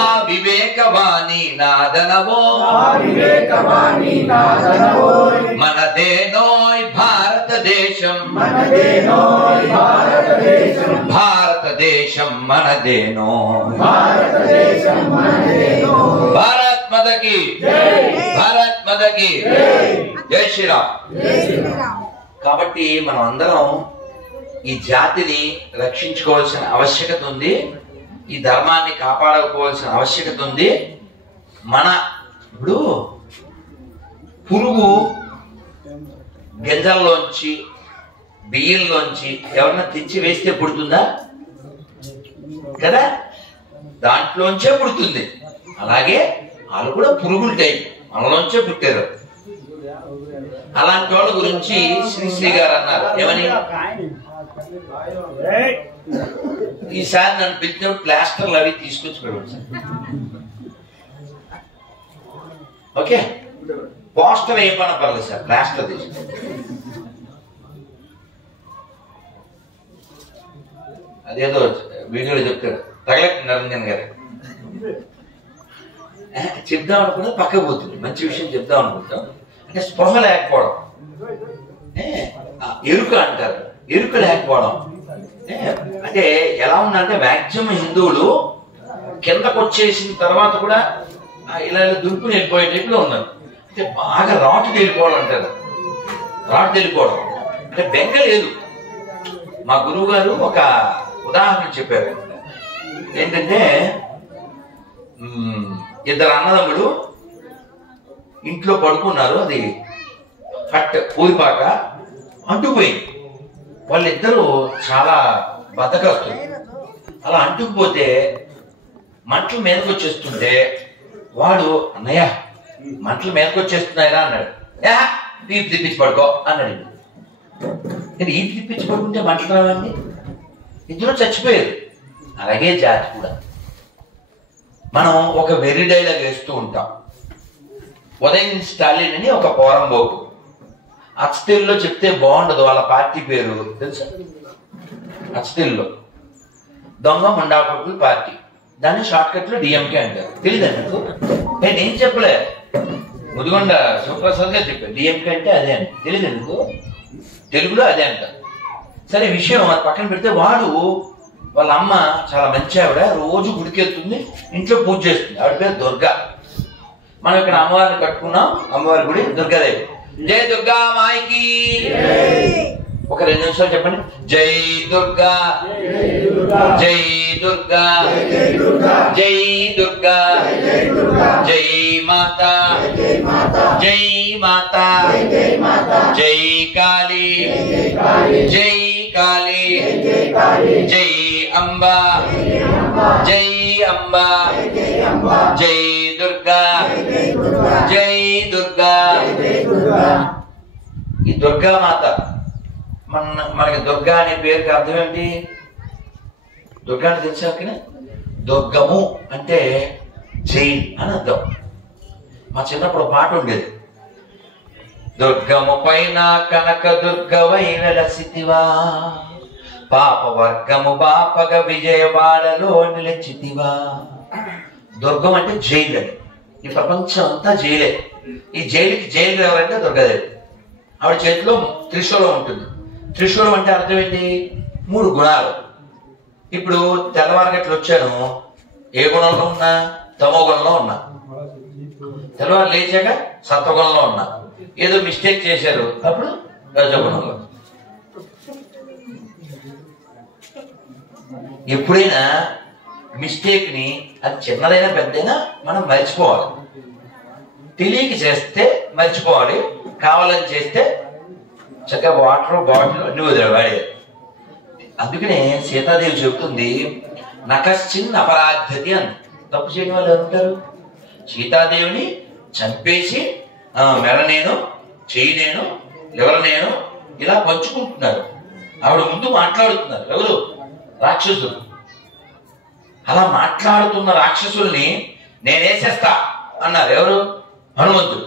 ఆ వివేకవాణి నాదనవోయ్, మనదేనోయ్ భారతదేశం, భారతదేశం మనదేనోయ్. భారత్ మాతకి, భారత్ మాతకి జై శ్రీరామ్. కాబట్టి మనం అందరం ఈ జాతిని రక్షించుకోవాల్సిన ఆవశ్యకత ఉంది. ఈ ధర్మాన్ని కాపాడుకోవాల్సిన ఆవశ్యకత ఉంది. మన ఇప్పుడు పురుగు గింజల్లోంచి బియ్యంలోంచి ఎవరన్నా తెచ్చి వేస్తే పుడుతుందా? కదా, దాంట్లోంచే పుడుతుంది. అలాగే వాళ్ళు కూడా పురుగుల టైప్ మనలోంచే పుట్టారు. అలాంటి వాళ్ళ గురించి శ్రీశ్రీ గారు అన్నారు ఏమని, ఈసారి నన్ను పిలిచినప్పుడు ప్లాస్టర్లు అవి తీసుకొచ్చి పెట్టవచ్చు. ఓకే పోస్టర్ ఏ పని పర్లేదు సార్, ప్లాస్టర్ తీసుకు. అదేదో వీడియోలో చెప్తాడు తగలెట్టి నరంజన్ గారు చెప్దాం అనుకున్నది పక్కకు పోతుంది. మంచి విషయం చెప్దాం అనుకుంటాం అంటే స్పృహ లేకపోవడం, ఎరుక అంటారు, ఎరుక లేకపోవడం. అంటే ఎలా ఉందంటే మాక్సిమం హిందువులు కిందకు వచ్చేసిన తర్వాత కూడా ఇలా దుర్పుని వెళ్ళిపోయే టైపులో ఉన్నారు. అంటే బాగా రాటు తేలిపోవడం అంటారు. రాటు తేలిపోవడం అంటే బెంగ లేదు. మా గురువు గారు ఒక ఉదాహరణ చెప్పారు. ఏంటంటే 2 అన్నదమ్ముడు ఇంట్లో పడుకున్నారు. అది కట్ పూరిపాక అంటుకుపోయింది. వాళ్ళిద్దరూ చాలా బద్దకస్తులు. అలా అంటుకుపోతే మంటలు మీదకి వచ్చేస్తుంటే వాడు అన్నయ్య మంటలు మీదకి వచ్చేస్తున్నాయిరా అన్నాడు. ఈపు తిప్పించి పడుకో అన్నాడు. నేను ఈపు తిప్పించి పడుకుంటే మంటలు రావండి, ఇద్దరు చచ్చిపోయారు. అలాగే జాతి కూడా మనం ఒక వెర్రి డైలాగ్ వేస్తూ ఉంటాం. ఉదయం స్టాలిన్ అని ఒక పోరంబోకు అచ్చతెల్లో చెప్తే బాగుండదు, వాళ్ళ పార్టీ పేరు తెలుసా? అచ్చతెల్లో దొంగ ముండాకొడుకుల పార్టీ. దాన్ని షార్ట్ కట్ లో డిఎంకే అంటారు. తెలియదండి మీకు? నేను చెప్పలే, ముదిగొండ శివప్రసాద్ గారు చెప్పారు డిఎంకే అంటే అదే అని. తెలియదు మీకు? తెలుగులో అదే అంటారు. సరే విషయం అది పక్కన పెడితే, వాడు వాళ్ళ అమ్మ చాలా మంచి ఆవిడ, రోజు గుడికి వెళ్తుంది, ఇంట్లో పూజ చేస్తుంది. ఆవిడ పేరు దుర్గా. మనం ఇక్కడ అమ్మవారిని కట్టుకున్నాం, అమ్మవారి గుడి దుర్గాదేవి. జై దుర్గా మాయికి. ఒక 2 నిమిషాలు చెప్పండి. జై దుర్గా, జై దుర్గా, జై దుర్గా, జై మాతా, జై మాతా, జై కాళీ, జై కాళీ, జై అంబా, జై అంబా, జై దుర్గా, జై దుర్గా. ఈ దుర్గా మాత మనకి దుర్గా అనే పేరుకి అర్థం ఏంటి? దుర్గా అంటే తెలిసాక దుర్గము అంటే జైన్ అని అర్థం. మా చిన్నప్పుడు పాట ఉండేది, దుర్గము పైన కనక దుర్గవై వెలసితివా, పాప వర్గము బాపగ విజయవాడలో నిలిచితివా. దుర్గం అంటే జైలు అని. ఈ ప్రపంచం అంతా జైలే. ఈ జైలుకి జైలు ఎవరంటే దుర్గాదేవి. ఆవిడ చేతిలో త్రిశూలం ఉంటుంది. త్రిశూలం అంటే అర్థం ఏంటి? 3 గుణాలు. ఇప్పుడు తెల్లవారుగట్లు వచ్చాను, ఏ గుణంలో ఉన్నా? తమో గుణంలో ఉన్నా. తెల్లవారు లేచాక సత్వగుణంలో ఉన్నా. ఏదో మిస్టేక్ చేశారు, అప్పుడు రజగుణంలో. ఎప్పుడైనా మిస్టేక్ ని, అది చిన్నదైనా పెద్దైనా, మనం మర్చిపోవాలి. తెలియక చేస్తే మర్చిపోవాలి, కావాలని చేస్తే చక్కగా వాటర్ బాటిల్ అన్ని వదిలేవాడే. అందుకనే సీతాదేవి చెబుతుంది, నకశ్చిన్ అపరాధ్యతి అని. తప్పు చేయని వాళ్ళు ఎవరుంటారు? సీతాదేవిని చంపేసి మెడ నేను, చెయ్యి నేను, లివర్ నేను ఇలా పంచుకుంటున్నారు. ఆవిడ ముందు మాట్లాడుతున్నారు ఎవరు? రాక్షసులు. అలా మాట్లాడుతున్న రాక్షసుల్ని నేనేసేస్తా అన్నారు ఎవరు? హనుమంతుడు.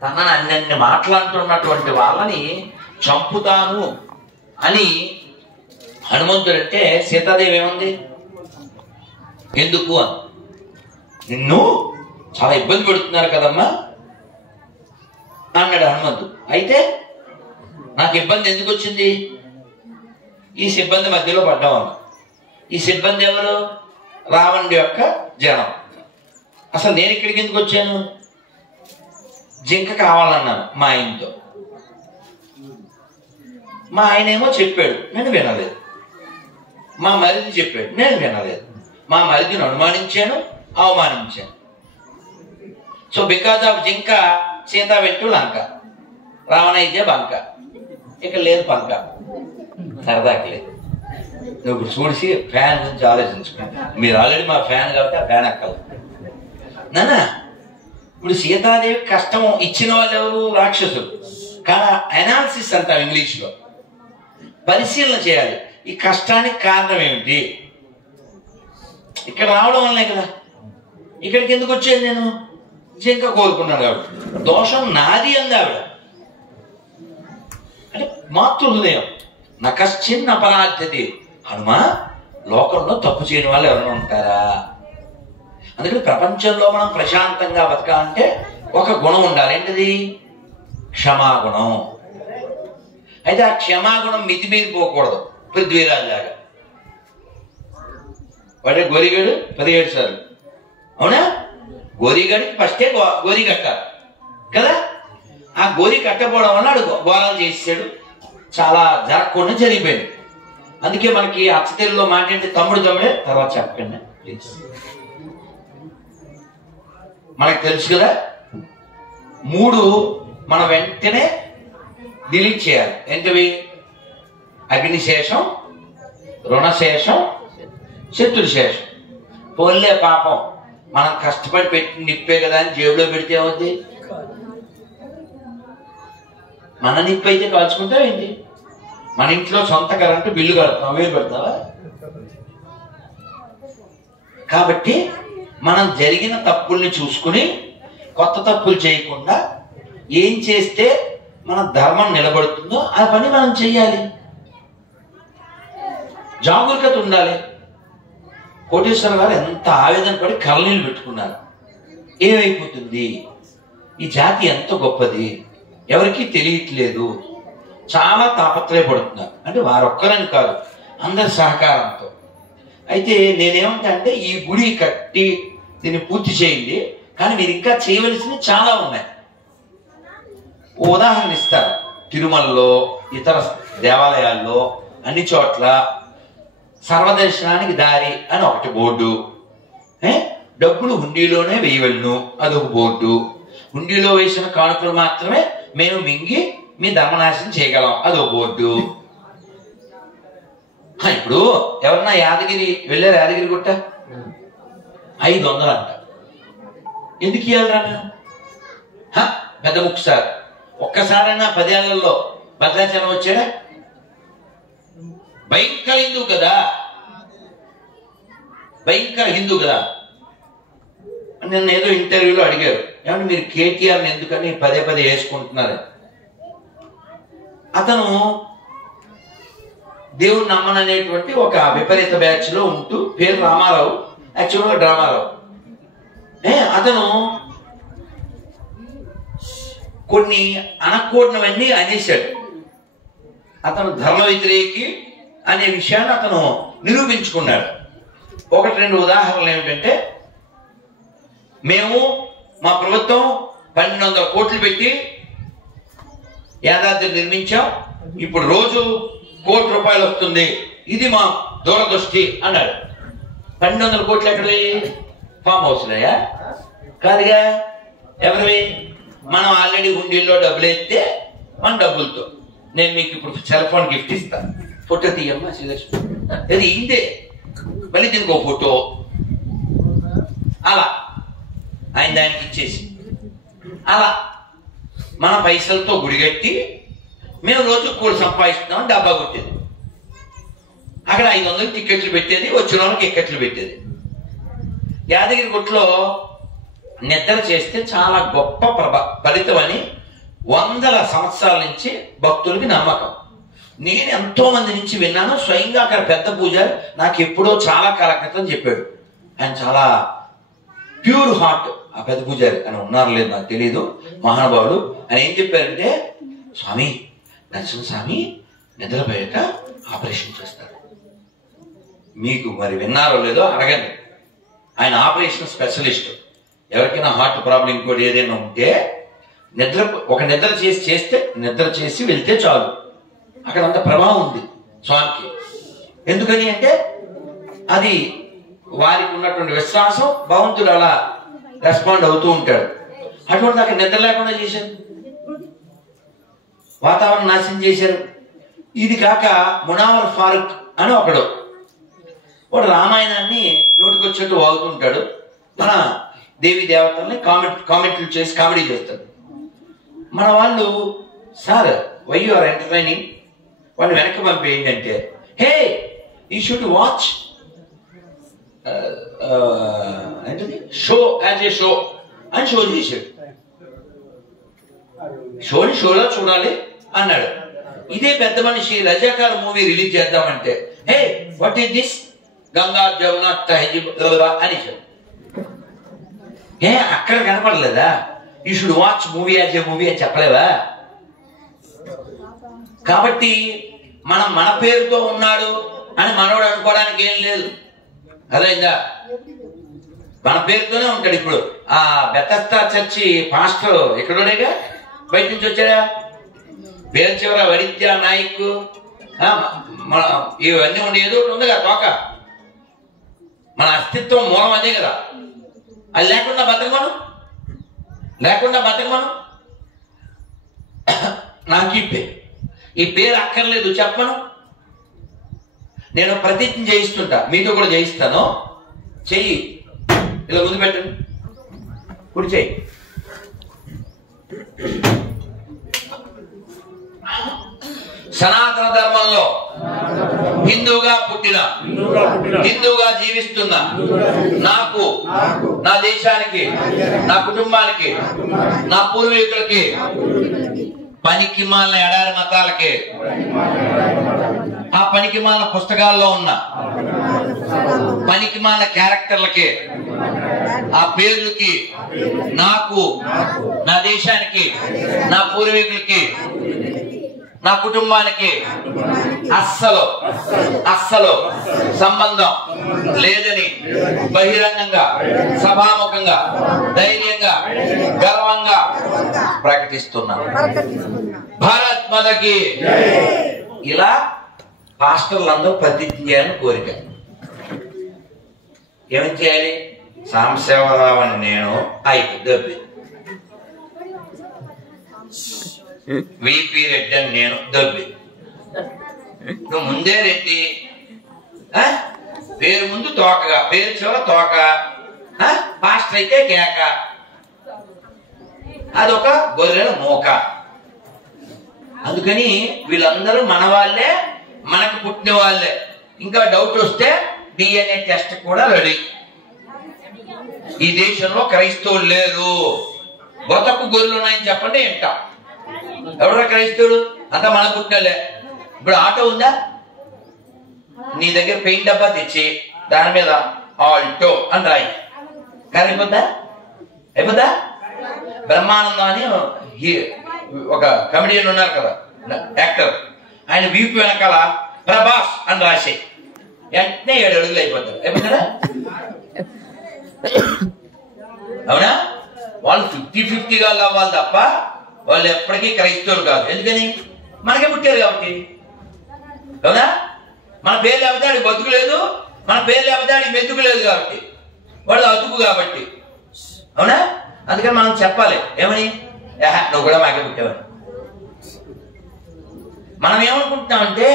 తనని అన్ని మాట్లాడుతున్నటువంటి వాళ్ళని చంపుతాను అని హనుమంతుడు అంటే, సీతాదేవి ఏముంది? ఎందుకు అని. నిన్ను చాలా ఇబ్బంది పెడుతున్నారు కదమ్మా అన్నాడు హనుమంతుడు. అయితే నాకు ఇబ్బంది ఎందుకు వచ్చింది? ఈ సిబ్బంది మధ్యలో పడ్డామన్న. ఈ సిబ్బంది ఎవరు? రావణుడి యొక్క జనం. అసలు నేను ఇక్కడికి ఎందుకు వచ్చాను? జింక కావాలన్నాను మా ఆయనతో. మా ఆయన ఏమో చెప్పాడు, నేను వినలేదు. మా మరిది చెప్పాడు, నేను వినలేదు. మా మరిదిని అనుమానించాను, అవమానించాను. సో బికాజ్ ఆఫ్ జింక, సీత వెంటు లంక, రావణైతే బంక. ఇక లేదు పంక, సరదాకి లేదు. నువ్వు చూసి ఫ్యాన్ గురించి ఆలోచించుకుంటా. మీరు ఆల్రెడీ మా ఫ్యాన్ కాబట్టి ఆ ఫ్యాన్ ఎక్కదు నానా. ఇప్పుడు సీతాదేవి కష్టం ఇచ్చిన వాళ్ళు ఎవరు? రాక్షసులు. కానీ అనాలిసిస్ అంటాం ఇంగ్లీష్లో. పరిశీలన చేయాలి, ఈ కష్టానికి కారణం ఏమిటి? ఇక్కడ రావడం వల్లనే కదా. ఇక్కడికి ఎందుకు వచ్చేది నేను? జింక కోరుకున్నాను కాబట్టి. దోషం నాది అంది ఆవిడ. అంటే మాతృ హృదయం. నకశ్చిన్ అపరాధ్యతి. హనుమా, లోకంలో తప్పు చేయని వాళ్ళు ఎవరైనా ఉంటారా? అందుకని ప్రపంచంలో మనం ప్రశాంతంగా బతకాలంటే ఒక గుణం ఉండాలి. ఏంటిది? క్షమాగుణం. అయితే ఆ క్షమాగుణం మితిమీరిపోకూడదు. పృథ్వీరాజు లాగా వాడే గోరిగాడు 17 సార్లు. అవునా? గోరిగాడికి ఫస్టే గోరి కట్టాలి కదా. ఆ గోరి కట్టపోవడం వల్ల వాడు ఘోరాలు చేసాడు. చాలా జరగకుండా జరిగిపోయింది. అందుకే మనకి అచ్చతెల్లో మాట ఏంటి? తమ్ముడు తమ్ముడే, తర్వాత చెప్పండి ప్లీజ్. మనకు తెలుసు కదా, 3 మనం వెంటనే డిలీట్ చేయాలి. ఏంటివి? అగ్నిశేషం, రుణశేషం, శత్రుశేషం. పోలే పాపం, మనం కష్టపడి పెట్టి నిప్పే కదా అని జేబులో పెడితే అవుద్ది. మన నిప్పు అయితే కాల్చుకుంటావు ఏంటి? మన ఇంట్లో సొంత కరెంటు బిల్లు కడతాం, వేలు పెడతావా? కాబట్టి మనం జరిగిన తప్పుల్ని చూసుకుని కొత్త తప్పులు చేయకుండా ఏం చేస్తే మన ధర్మం నిలబడుతుందో ఆ పని మనం చెయ్యాలి. జాగరూకత ఉండాలి. కోటేశ్వర గారు ఎంత ఆవేదన పడి కళ్ళనీళ్ళు పెట్టుకున్నారు. ఏమైపోతుంది, ఈ జాతి ఎంత గొప్పది, ఎవరికీ తెలియట్లేదు, చాలా తాపత్రయపడుతున్నారు. అంటే వారొక్కరని కాదు, అందరి సహకారంతో. అయితే నేనేమంటా అంటే ఈ గుడి కట్టి దీన్ని పూర్తి చేయండి, కానీ మీరు ఇంకా చేయవలసినవి చాలా ఉన్నాయి. ఉదాహరణ ఇస్తారు. తిరుమలలో, ఇతర దేవాలయాల్లో అన్ని చోట్ల సర్వదర్శనానికి దారి అని ఒకటి బోర్డు, డబ్బులు హుండీలోనే వేయవలను అదొక బోర్డు, హుండీలో వేసిన కానుకలు మాత్రమే మేము మింగి మీ ధర్మనాశనం చేయగలం అదొక బోర్డు. ఇప్పుడు ఎవరన్నా యాదగిరి వెళ్ళారు, యాదగిరి గుట్ట 500 అంట. ఎందుకు ఇవ్వాలరా మేము? పెద్ద ముక్కు సార్, ఒక్కసారైనా 10 ఏళ్లలో భద్రాచలం వచ్చాడా? భయంకర హిందూ కదా, భయంకర హిందూ కదా. నిన్న ఏదో ఇంటర్వ్యూలో అడిగారు, ఏమంటే మీరు కేటీఆర్ని ఎందుకని పదే వేసుకుంటున్నారు? అతను దేవుడు నమ్మననేటువంటి ఒక విపరీత బ్యాచ్ లో ఉంటూ, పేరు రామారావు, యాక్చువల్గా డ్రామారావు. అతను కొన్ని అనకూడనివన్నీ అనేశాడు. అతను ధర్మ వ్యతిరేకి అనే విషయాన్ని అతను నిరూపించుకున్నాడు. 1-2 ఉదాహరణలు ఏమిటంటే, మేము మా ప్రభుత్వం 1200 కోట్లు పెట్టి యాదాద్రి నిర్మించాం, ఇప్పుడు రోజు ₹1 కోటి వస్తుంది, ఇది మా దూరదృష్టి అన్నాడు. 1200 కోట్లు ఎక్కడవి? ఫామ్ హౌస్లయా? కాదుగా. ఎవరివి? మనం ఆల్రెడీ హుండీల్లో డబ్బులు ఎత్తే మన డబ్బులతో. నేను మీకు ఇప్పుడు సెల్ ఫోన్ గిఫ్ట్ ఇస్తాను, ఫోటో తీయమ్మా శ్రీలక్ష్మి, అది ఇంతే, మళ్ళీ దీనికి ఒక ఫోటో, అలా ఆయన దానికి ఇచ్చేసి అలా మన పైసలతో గుడి కట్టి మేము రోజు కూడి సంపాదిస్తున్నాం, డబ్బా కొట్టేది. అక్కడ 500 టికెట్లు పెట్టేది, వచ్చిన వాళ్ళకి టికెట్లు పెట్టేది. యాదగిరి గుట్టలో నిద్ర చేస్తే చాలా గొప్ప ఫలితం అని 100 సంవత్సరాల నుంచి భక్తులకి నమ్మకం. నేను ఎంతో మంది నుంచి విన్నాను. స్వయంగా అక్కడ పెద్ద పూజారి నాకు ఎప్పుడో చాలా కాల క్రితం చెప్పాడు. ఆయన చాలా ప్యూర్ హార్ట్, ఆ పెద్ద పూజారి అని ఉన్నారు లేదు నాకు తెలియదు, మహానుభావుడు. ఆయన ఏం చెప్పారంటే, స్వామి నరసింహస్వామి నిద్రపోయాక ఆపరేషన్ చేస్తారు. మీకు మరి విన్నారో లేదో అడగండి. ఆయన ఆపరేషన్ స్పెషలిస్ట్. ఎవరికైనా హార్ట్ ప్రాబ్లం ఇంకోటి ఏదైనా ఉంటే నిద్ర చేసి వెళ్తే చాలు, అక్కడ అంత ప్రభావం ఉంది స్వామికి. ఎందుకని అంటే అది వారికి ఉన్నటువంటి విశ్వాసం, భగవంతుడు అలా రెస్పాండ్ అవుతూ ఉంటాడు. అటువంటి అక్కడ నిద్ర లేకుండా చేశారు, వాతావరణం నాశనం చేశారు. ఇది కాక మునావర్ ఫారూక్ అని వాడు రామాయణాన్ని నోటికొచ్చేట్టు వాగుతుంటాడు. మన దేవి దేవతల్ని కామెంట్లు చేసి కామెడీ చేస్తాడు. మన వాళ్ళు, sir why you are entertaining, వాడిని వెనక్కి పంపేయండి అంటే, హే యూ షుడ్ వాచ్ ఏంటది షో యాజ్ ఏ షో అని షో చేశాడు. షోలో చూడాలి అన్నాడు. ఇదే పెద్ద మనిషి రజాకార్ మూవీ రిలీజ్ చేద్దామంటే, hey what is this Ganga Jamuna తహజీబ్ అని చెప్పాడు. అక్కడ కనపడలేదా? You should watch movie as a movie అని చెప్పలేవా? కాబట్టి మన పేరుతో ఉన్నాడు అని మనోడు అనుకోవడానికి ఏం లేదు. అదైందా? మన పేరుతోనే ఉంటాడు. ఇప్పుడు ఆ బెతస్తా చర్చి పాస్టర్ ఎక్కడోనేగా, బయట నుంచి వచ్చాడా? పేరు చివర వడిత్య నాయక్ మన ఇవన్నీ ఉండే ఏదో ఒకటి ఉందిగా తోక. మన అస్తిత్వం మూలం అదే కదా. అది లేకుండా బతకమను. నాకు ఈ పేరు అక్కర్లేదు చెప్పను. నేను ప్రతిజ్ఞ చేయిస్తుంటా, మీతో కూడా చేయిస్తాను. చెయ్యి ఇలా ముందు పెట్టండి, కుడి చెయ్యి. సనాతన ధర్మంలో హిందూగా పుట్టిన, హిందూగా జీవిస్తున్న నాకు, నా దేశానికి, నా కుటుంబానికి, నా పూర్వీకులకి, పనికి మాలిన ఎడారి మతాలకి ఆ పనికిమాల పుస్తకాల్లో ఉన్న పనికిమాల క్యారెక్టర్లకి, ఆ పేర్లకి, నాకు, నా దేశానికి, నా పూర్వీకులకి, నా కుటుంబానికి అస్సలు సంబంధం లేదని బహిరంగంగా, సభాముఖంగా, ధైర్యంగా, గర్వంగా ప్రకటిస్తున్నాను. భారత్ మాతకి. ఇలా పాస్టర్లందరూ ప్రతిజ్ఞ చేయాలని కోరిక. ఏం చేయాలి? సాంబశివరావు అని నేను దబ్బి, విపి రెడ్డి అని నేను దబ్బి. నువ్వు ముందే రెడ్డి, పేరు ముందు తోకగా, పేరు చివర తోక, పాస్టర్ అయితే కేక, అదొక గొర్రెల మూక. అందుకని వీళ్ళందరూ మన వాళ్ళే, మనకు పుట్టిన వాళ్ళే. ఇంకా డౌట్ వస్తే DNA టెస్ట్ కూడా రెడీ. ఈ దేశంలో క్రైస్తవులు లేరు, బొతకు గొర్రెలు ఉన్నాయని చెప్పండి వింటాం. ఎవడో క్రైస్తవుడు? అంతా మన పుట్టినలే. ఇప్పుడు ఆటో ఉందా? నీ దగ్గర పెయింట్ డబ్బా తెచ్చి దాని మీద ఆల్టో అని రాయి, అయిపోద్దా? అయిపోద్దా? బ్రహ్మానందం అని ఒక కమెడియన్ ఉన్నారు కదా, యాక్టర్, ఆయన వీపు వెనకాల ప్రభాస్ అని రాసే వెంటనే 7 అడుగులు అయిపోతారు. అయిపోతారా? అవునా? వాళ్ళు 50-50గా అవ్వాలి తప్ప వాళ్ళు ఎప్పటికీ క్రైస్తవులు కాదు. ఎందుకని? మనకే పుట్టారు కాబట్టి. అవునా? మన పేరు లేకపోతే ఆడికి బతుకు లేదు, మన పేరు లేకపోతే ఆడికి మెతుకు లేదు కాబట్టి, వాళ్ళు అతుకు కాబట్టి. అవునా? అందుకని మనం చెప్పాలి ఏమని, నువ్వు కూడా మాకే పుట్టావని. మనం ఏమనుకుంటున్నామంటే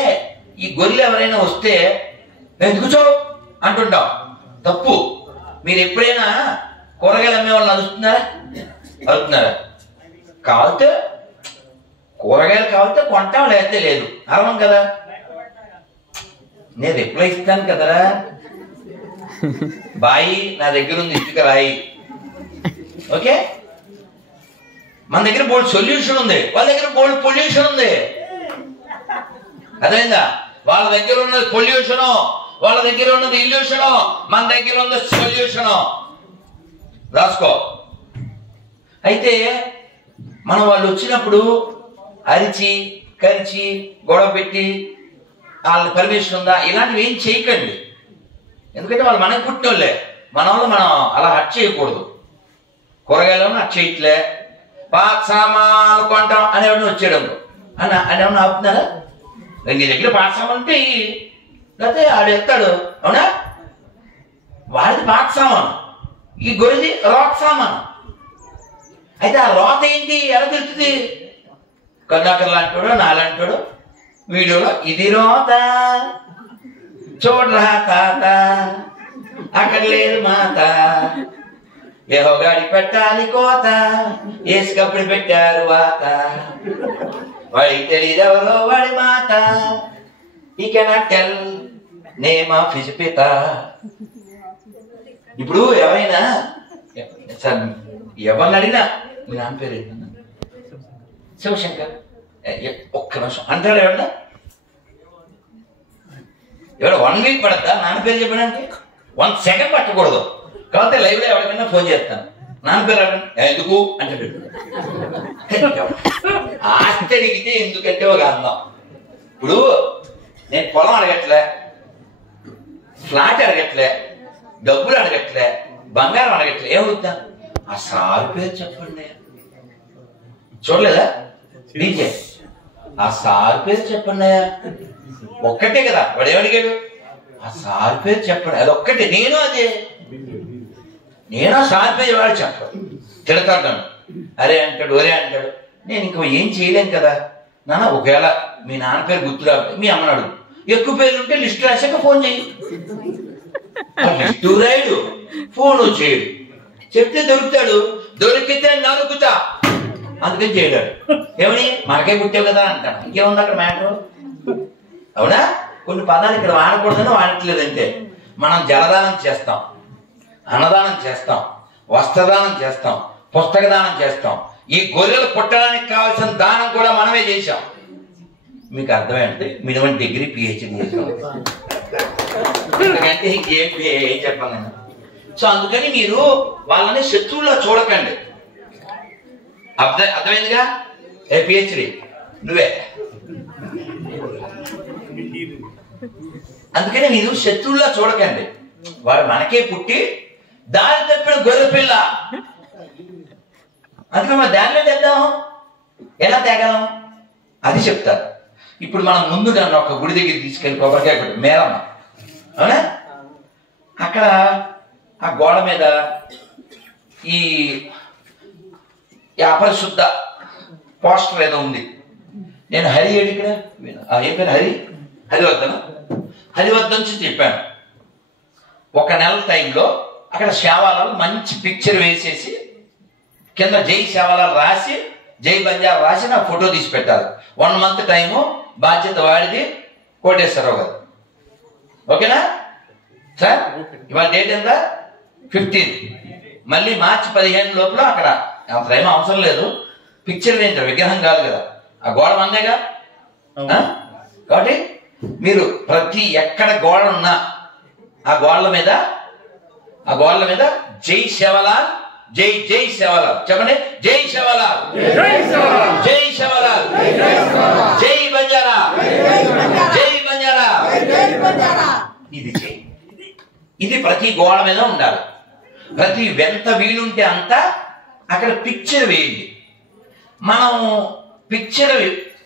ఈ గొర్రెలు ఎవరైనా వస్తే ఎందుకుచో అంటుంటాం. తప్పు. మీరు ఎప్పుడైనా కూరగాయలు అమ్మే వాళ్ళని అడుగుతున్నారా? కావాలితే కూరగాయలు కావాలితే కొంటాం, లేకపోతే లేదు. అరవం కదా, నేను రిప్లై ఇస్తాను కదరా. బాయి నా దగ్గర ఉంది, ఇటుక రాయి. ఓకే, మన దగ్గర బోల్డ్ సొల్యూషన్ ఉంది, వాళ్ళ దగ్గర బోల్డ్ పొల్యూషన్ ఉంది. అదేందా? వాళ్ళ దగ్గర ఉన్నది పొల్యూషను, వాళ్ళ దగ్గర ఉన్నది ఇల్యూషను, మన దగ్గర ఉన్నది సొల్యూషను. రాసుకో. అయితే మనం వాళ్ళు వచ్చినప్పుడు అరిచి కరిచి గొడవ పెట్టి వాళ్ళకి పర్మిషన్ ఉందా ఇలాంటివి ఏం చేయకండి. ఎందుకంటే వాళ్ళు మనకి పుట్టినోళ్ళే, మన వాళ్ళు మనం అలా హట్ చేయకూడదు. కూరగాయలను హట్ చేయట్లే, పాత సామాన్లు కొంటాం అనేవాడిని వచ్చాడు అని ఏమన్నా ఆపుతున్నారా? నీ దగ్గర పాత సామాన్ ఉంటే లేకపోతే ఆడు ఎత్తాడు. అవునా? వాడిది పాత సామాను, ఈ గొర్రెది రోత సామాను. అయితే ఆ రోత ఏంటి, ఎలా తెలుస్తుంది? కర్ణాకర్ లాంటివాడు, నాలాంటివాడు వీడియోలో ఇది రోత చూడరా తాత, అక్కడ లేదు మాత, యెహోవాకి పెట్టాలి కోత, ఏసుకప్పుడు పెట్టారు వాత, వాడికి తెలియదు ఎవరో వాడి మాట, he cannot tell name of his పిత. ఇప్పుడు ఎవరైనా ఎవరిని అడిగినా మీ నాన్న పేరు ఏంటన్నా? శివశంకర్. ఒక్క నిమిషం అంటాడు ఎవరన్నా? ఎవరు 1 వీక్ పడద్దా నాన్న పేరు చెప్పడానికి? 1 సెకండ్ పట్టకూడదు. కాబట్టి లైవ్లో ఎవరికైనా ఫోన్ చేస్తాను, నాన్న పేరు ఎందుకు అంటే ఆస్తి అడిగితే ఎందుకంటే ఒక అందం. ఇప్పుడు నేను పొలం అడగట్లే, ఫ్లాట్ అడగట్లే, డబ్బులు అడగట్లే, బంగారం అడగట్లే, ఏమవుతా? ఆ సారు పేరు చెప్పండి. చూడలేదా డీజే? ఆ సారు పేరు చెప్పండి. ఒక్కటే కదా, వాడు ఏమడిగాడు? ఆ సారు పేరు చెప్పండి. అదొక్కటే. నేను అదే, నేను ఆ సారు పేరు వాడు చెప్పాడు. తిడతాడు నన్ను, అరే అంటాడు, ఒరే అంటాడు. నేను ఇంకో ఏం చేయలేను కదా నాన్న. ఒకవేళ మీ నాన్న పేరు గుర్తు రాకపోతే మీ అమ్మని అడుగు. ఎక్కువ పేర్లు ఉంటే లిస్టు రాశాక ఫోన్ చేయి. లిస్టు రాయడు, ఫోన్ చేయడు. చెప్తే దొరుకుతాడు, దొరికితే నరుకుతా. అందుకని చేయడాడు. ఏమని? మనకే పుట్టావు కదా అంటాను. ఇంకేముంది అక్కడ మ్యాటర్? అవునా? కొన్ని పదాలు ఇక్కడ వాడకూడదని వాడట్లేదంటే. మనం జలదానం చేస్తాం, అన్నదానం చేస్తాం, వస్త్రదానం చేస్తాం, పుస్తక దానం చేస్తాం. ఈ గొర్రెలు పుట్టడానికి కావాల్సిన దానం కూడా మనమే చేశాం. మీకు అర్థమైంది మినిమం డిగ్రీ పిహెచ్డి చేసాం ఎందుకంటే ఏం చెప్పాను నేను. సో అందుకని మీరు వాళ్ళని శత్రువులా చూడకండి. అర్థమైందిగా? ఏ పిహెచ్డి నువ్వే. అందుకని మీరు శత్రువులా చూడకండి. వాడు మనకే పుట్టి దారి తప్పిన గొర్రె పిల్ల. అందుకని మనం దారిలో తెద్దాం. ఎలా తేగలం అది చెప్తారు. ఇప్పుడు మనం ముందు నన్ను ఒక గుడి దగ్గర తీసుకెళ్ళి కొబ్బరికాయ కొట్టి మేరమ్మ, అవునా? అక్కడ ఆ గోడ మీద ఈ అపరిశుద్ధ పోస్టర్ ఏదో ఉంది. నేను హరి ఏడు ఇక్కడ ఏం పేరు హరివర్ధన్ నుంచి చెప్పాను. ఒక నెల టైంలో అక్కడ సేవాలాలు మంచి పిక్చర్ వేసేసి కింద జై సేవాలాలు రాసి జై బంజారా రాసి నా ఫోటో తీసి పెట్టాలి. 1 మంత్ టైము, బాధ్యత వాడిది, కోటేశ్వరరావు గారు. ఓకేనా సార్? ఇవాళ డేట్ ఎంత? 15. మళ్ళీ మార్చి 15 లోపల అక్కడ అంత ఏమో అవసరం లేదు. పిక్చర్ ఏంటో విగ్రహం కాదు కదా, ఆ గోడ మందేగా. కాబట్టి మీరు ప్రతి ఎక్కడ గోడ ఉన్నా ఆ గోడల మీద జై సేవలాల్, జై జై సేవలాల్ చెప్పండి. జై సేవలాల్, జై సేవలాల్, జై బంజారా, జై బంజారా. ఇది జై. ఇది ప్రతి గోడ మీద ఉండాలి. ప్రతి ఎంత వీలుంటే అంత అక్కడ పిక్చర్ వేయండి. మనం పిక్చర్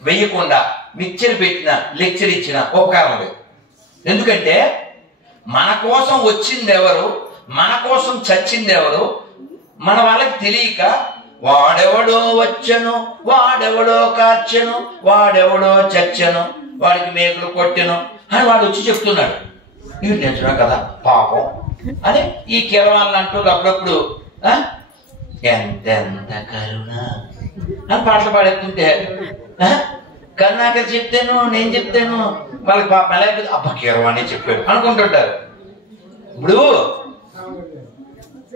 వేయకుండా మిక్చర్ పెట్టిన లెక్చర్ ఇచ్చిన ఉపకారం లేదు. ఎందుకంటే మన కోసం వచ్చింది ఎవరు, మన కోసం చచ్చింది ఎవరు మన వాళ్ళకి తెలియక వాడెవడో వచ్చను, వాడెవడో కార్చెను, వాడెవడో చచ్చను, వాడికి మేకులు కొట్టెను అని వాడు వచ్చి చెప్తున్నాడు. ఇవి నిజమే కదా పాపం అని ఈ కేరళాలను అంటూ అప్పుడప్పుడు ఎంతెంత కరుణ అని పాటలు పాడేస్తుంటే కరుణాకర్ చెప్తాను, నేను చెప్తాను, వాళ్ళకి పాప అబ్బా కేరవాణి చెప్పాడు అనుకుంటుంటారు. ఇప్పుడు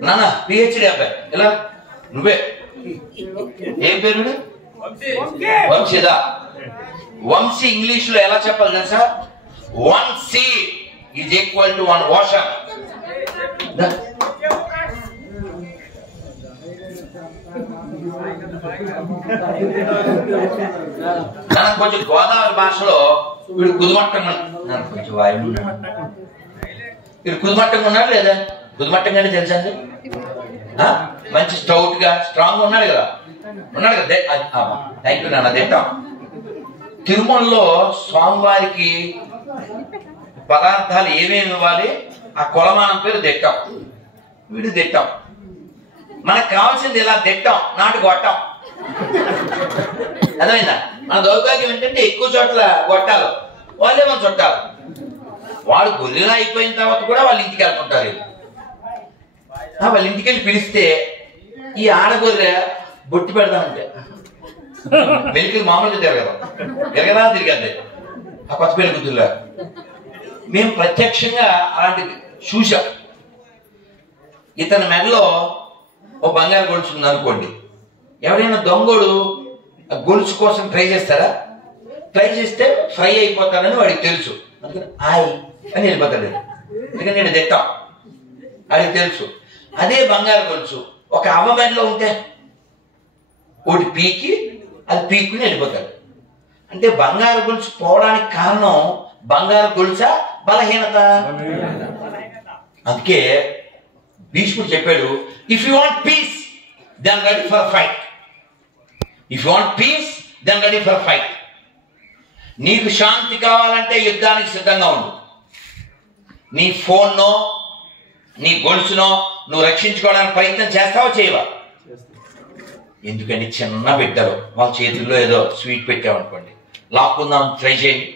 నాన్న పిహెచ్డి అబ్బాయి ఇలా నువ్వే ఏం పేరు? వంశీదా. వంశీ ఇంగ్లీష్ లో ఎలా చెప్పాలి తెలుసా? 1 seed is equal to 1 ocean. నాకు కొంచెం గోదావరి భాషలో వీడు కుదుమట్టంగా కొంచెం వాయువు వీడు కుదుమట్టంగా ఉన్నాడు లేదా? కుదుమట్టంగానే తెలుసా అండి? మంచి స్టౌట్ గా స్ట్రాంగ్ ఉన్నాడు కదా, ఉన్నాడు కదా. థ్యాంక్ యూ నాన్న. తింటాం తిరుమలలో స్వామివారికి పదార్థాలు ఏమేమి ఇవ్వాలి, ఆ కొలమానం పేరు దిట్టం. వీడు దిట్టం. మనకు కావాల్సింది ఇలా దిట్టం, నాటు గొట్టం. అర్థమైందా? మన దౌర్భాగ్యం ఏంటంటే ఎక్కువ చోట్ల గొట్టాలు, వాళ్ళే మన చుట్టాలు. వాడు గొర్రెలా అయిపోయిన తర్వాత కూడా వాళ్ళ ఇంటికి వెళ్తుంటారు. వాళ్ళ ఇంటికి వెళ్ళి పిలిస్తే ఈ ఆడగొర్రె బొట్టి పెడదామంటే వెలికి మామూలుగా తిరగదా తిరిగద్దే ఆ కొత్త పెళ్లి కూతుర్లా. మేము ప్రత్యక్షంగా అలాంటివి చూసాం. ఇతని మెడలో ఓ బంగారు గొలుసు ఉంది అనుకోండి, ఎవరైనా దొంగోడు గొలుసు కోసం ట్రై చేస్తారా? ట్రై చేస్తే ఫ్రై అయిపోతానని వాడికి తెలుసు. అందుకని ఆయ్ అని వెళ్ళిపోతాడు. ఎందుకంటే నేను తిట్టాం, వాడికి తెలుసు. అదే బంగారు గొలుసు ఒక అవ్వ మెడలో ఉంటే ఒకటి పీకి అది పీక్కుని వెళ్ళిపోతాడు. అంటే బంగారు గొలుసు పోవడానికి కారణం బంగారు గొలుసా బలహీనత? అందుకే భీష్ముడు చెప్పాడు, if you want peace then ready for fight. If you want peace then ready for fight. నీకు శాంతి కావాలంటే యుద్ధానికి సిద్ధంగా ఉండు. నీ ఫోన్నో నీ గొలుసునో నువ్వు రక్షించుకోవడానికి ప్రయత్నం చేస్తావో చేయవా? ఎందుకంటే చిన్న బిడ్డలు వాళ్ళ చేతుల్లో ఏదో స్వీట్ పెట్టామనుకోండి, లాక్కుందాం ట్రై చేయండి.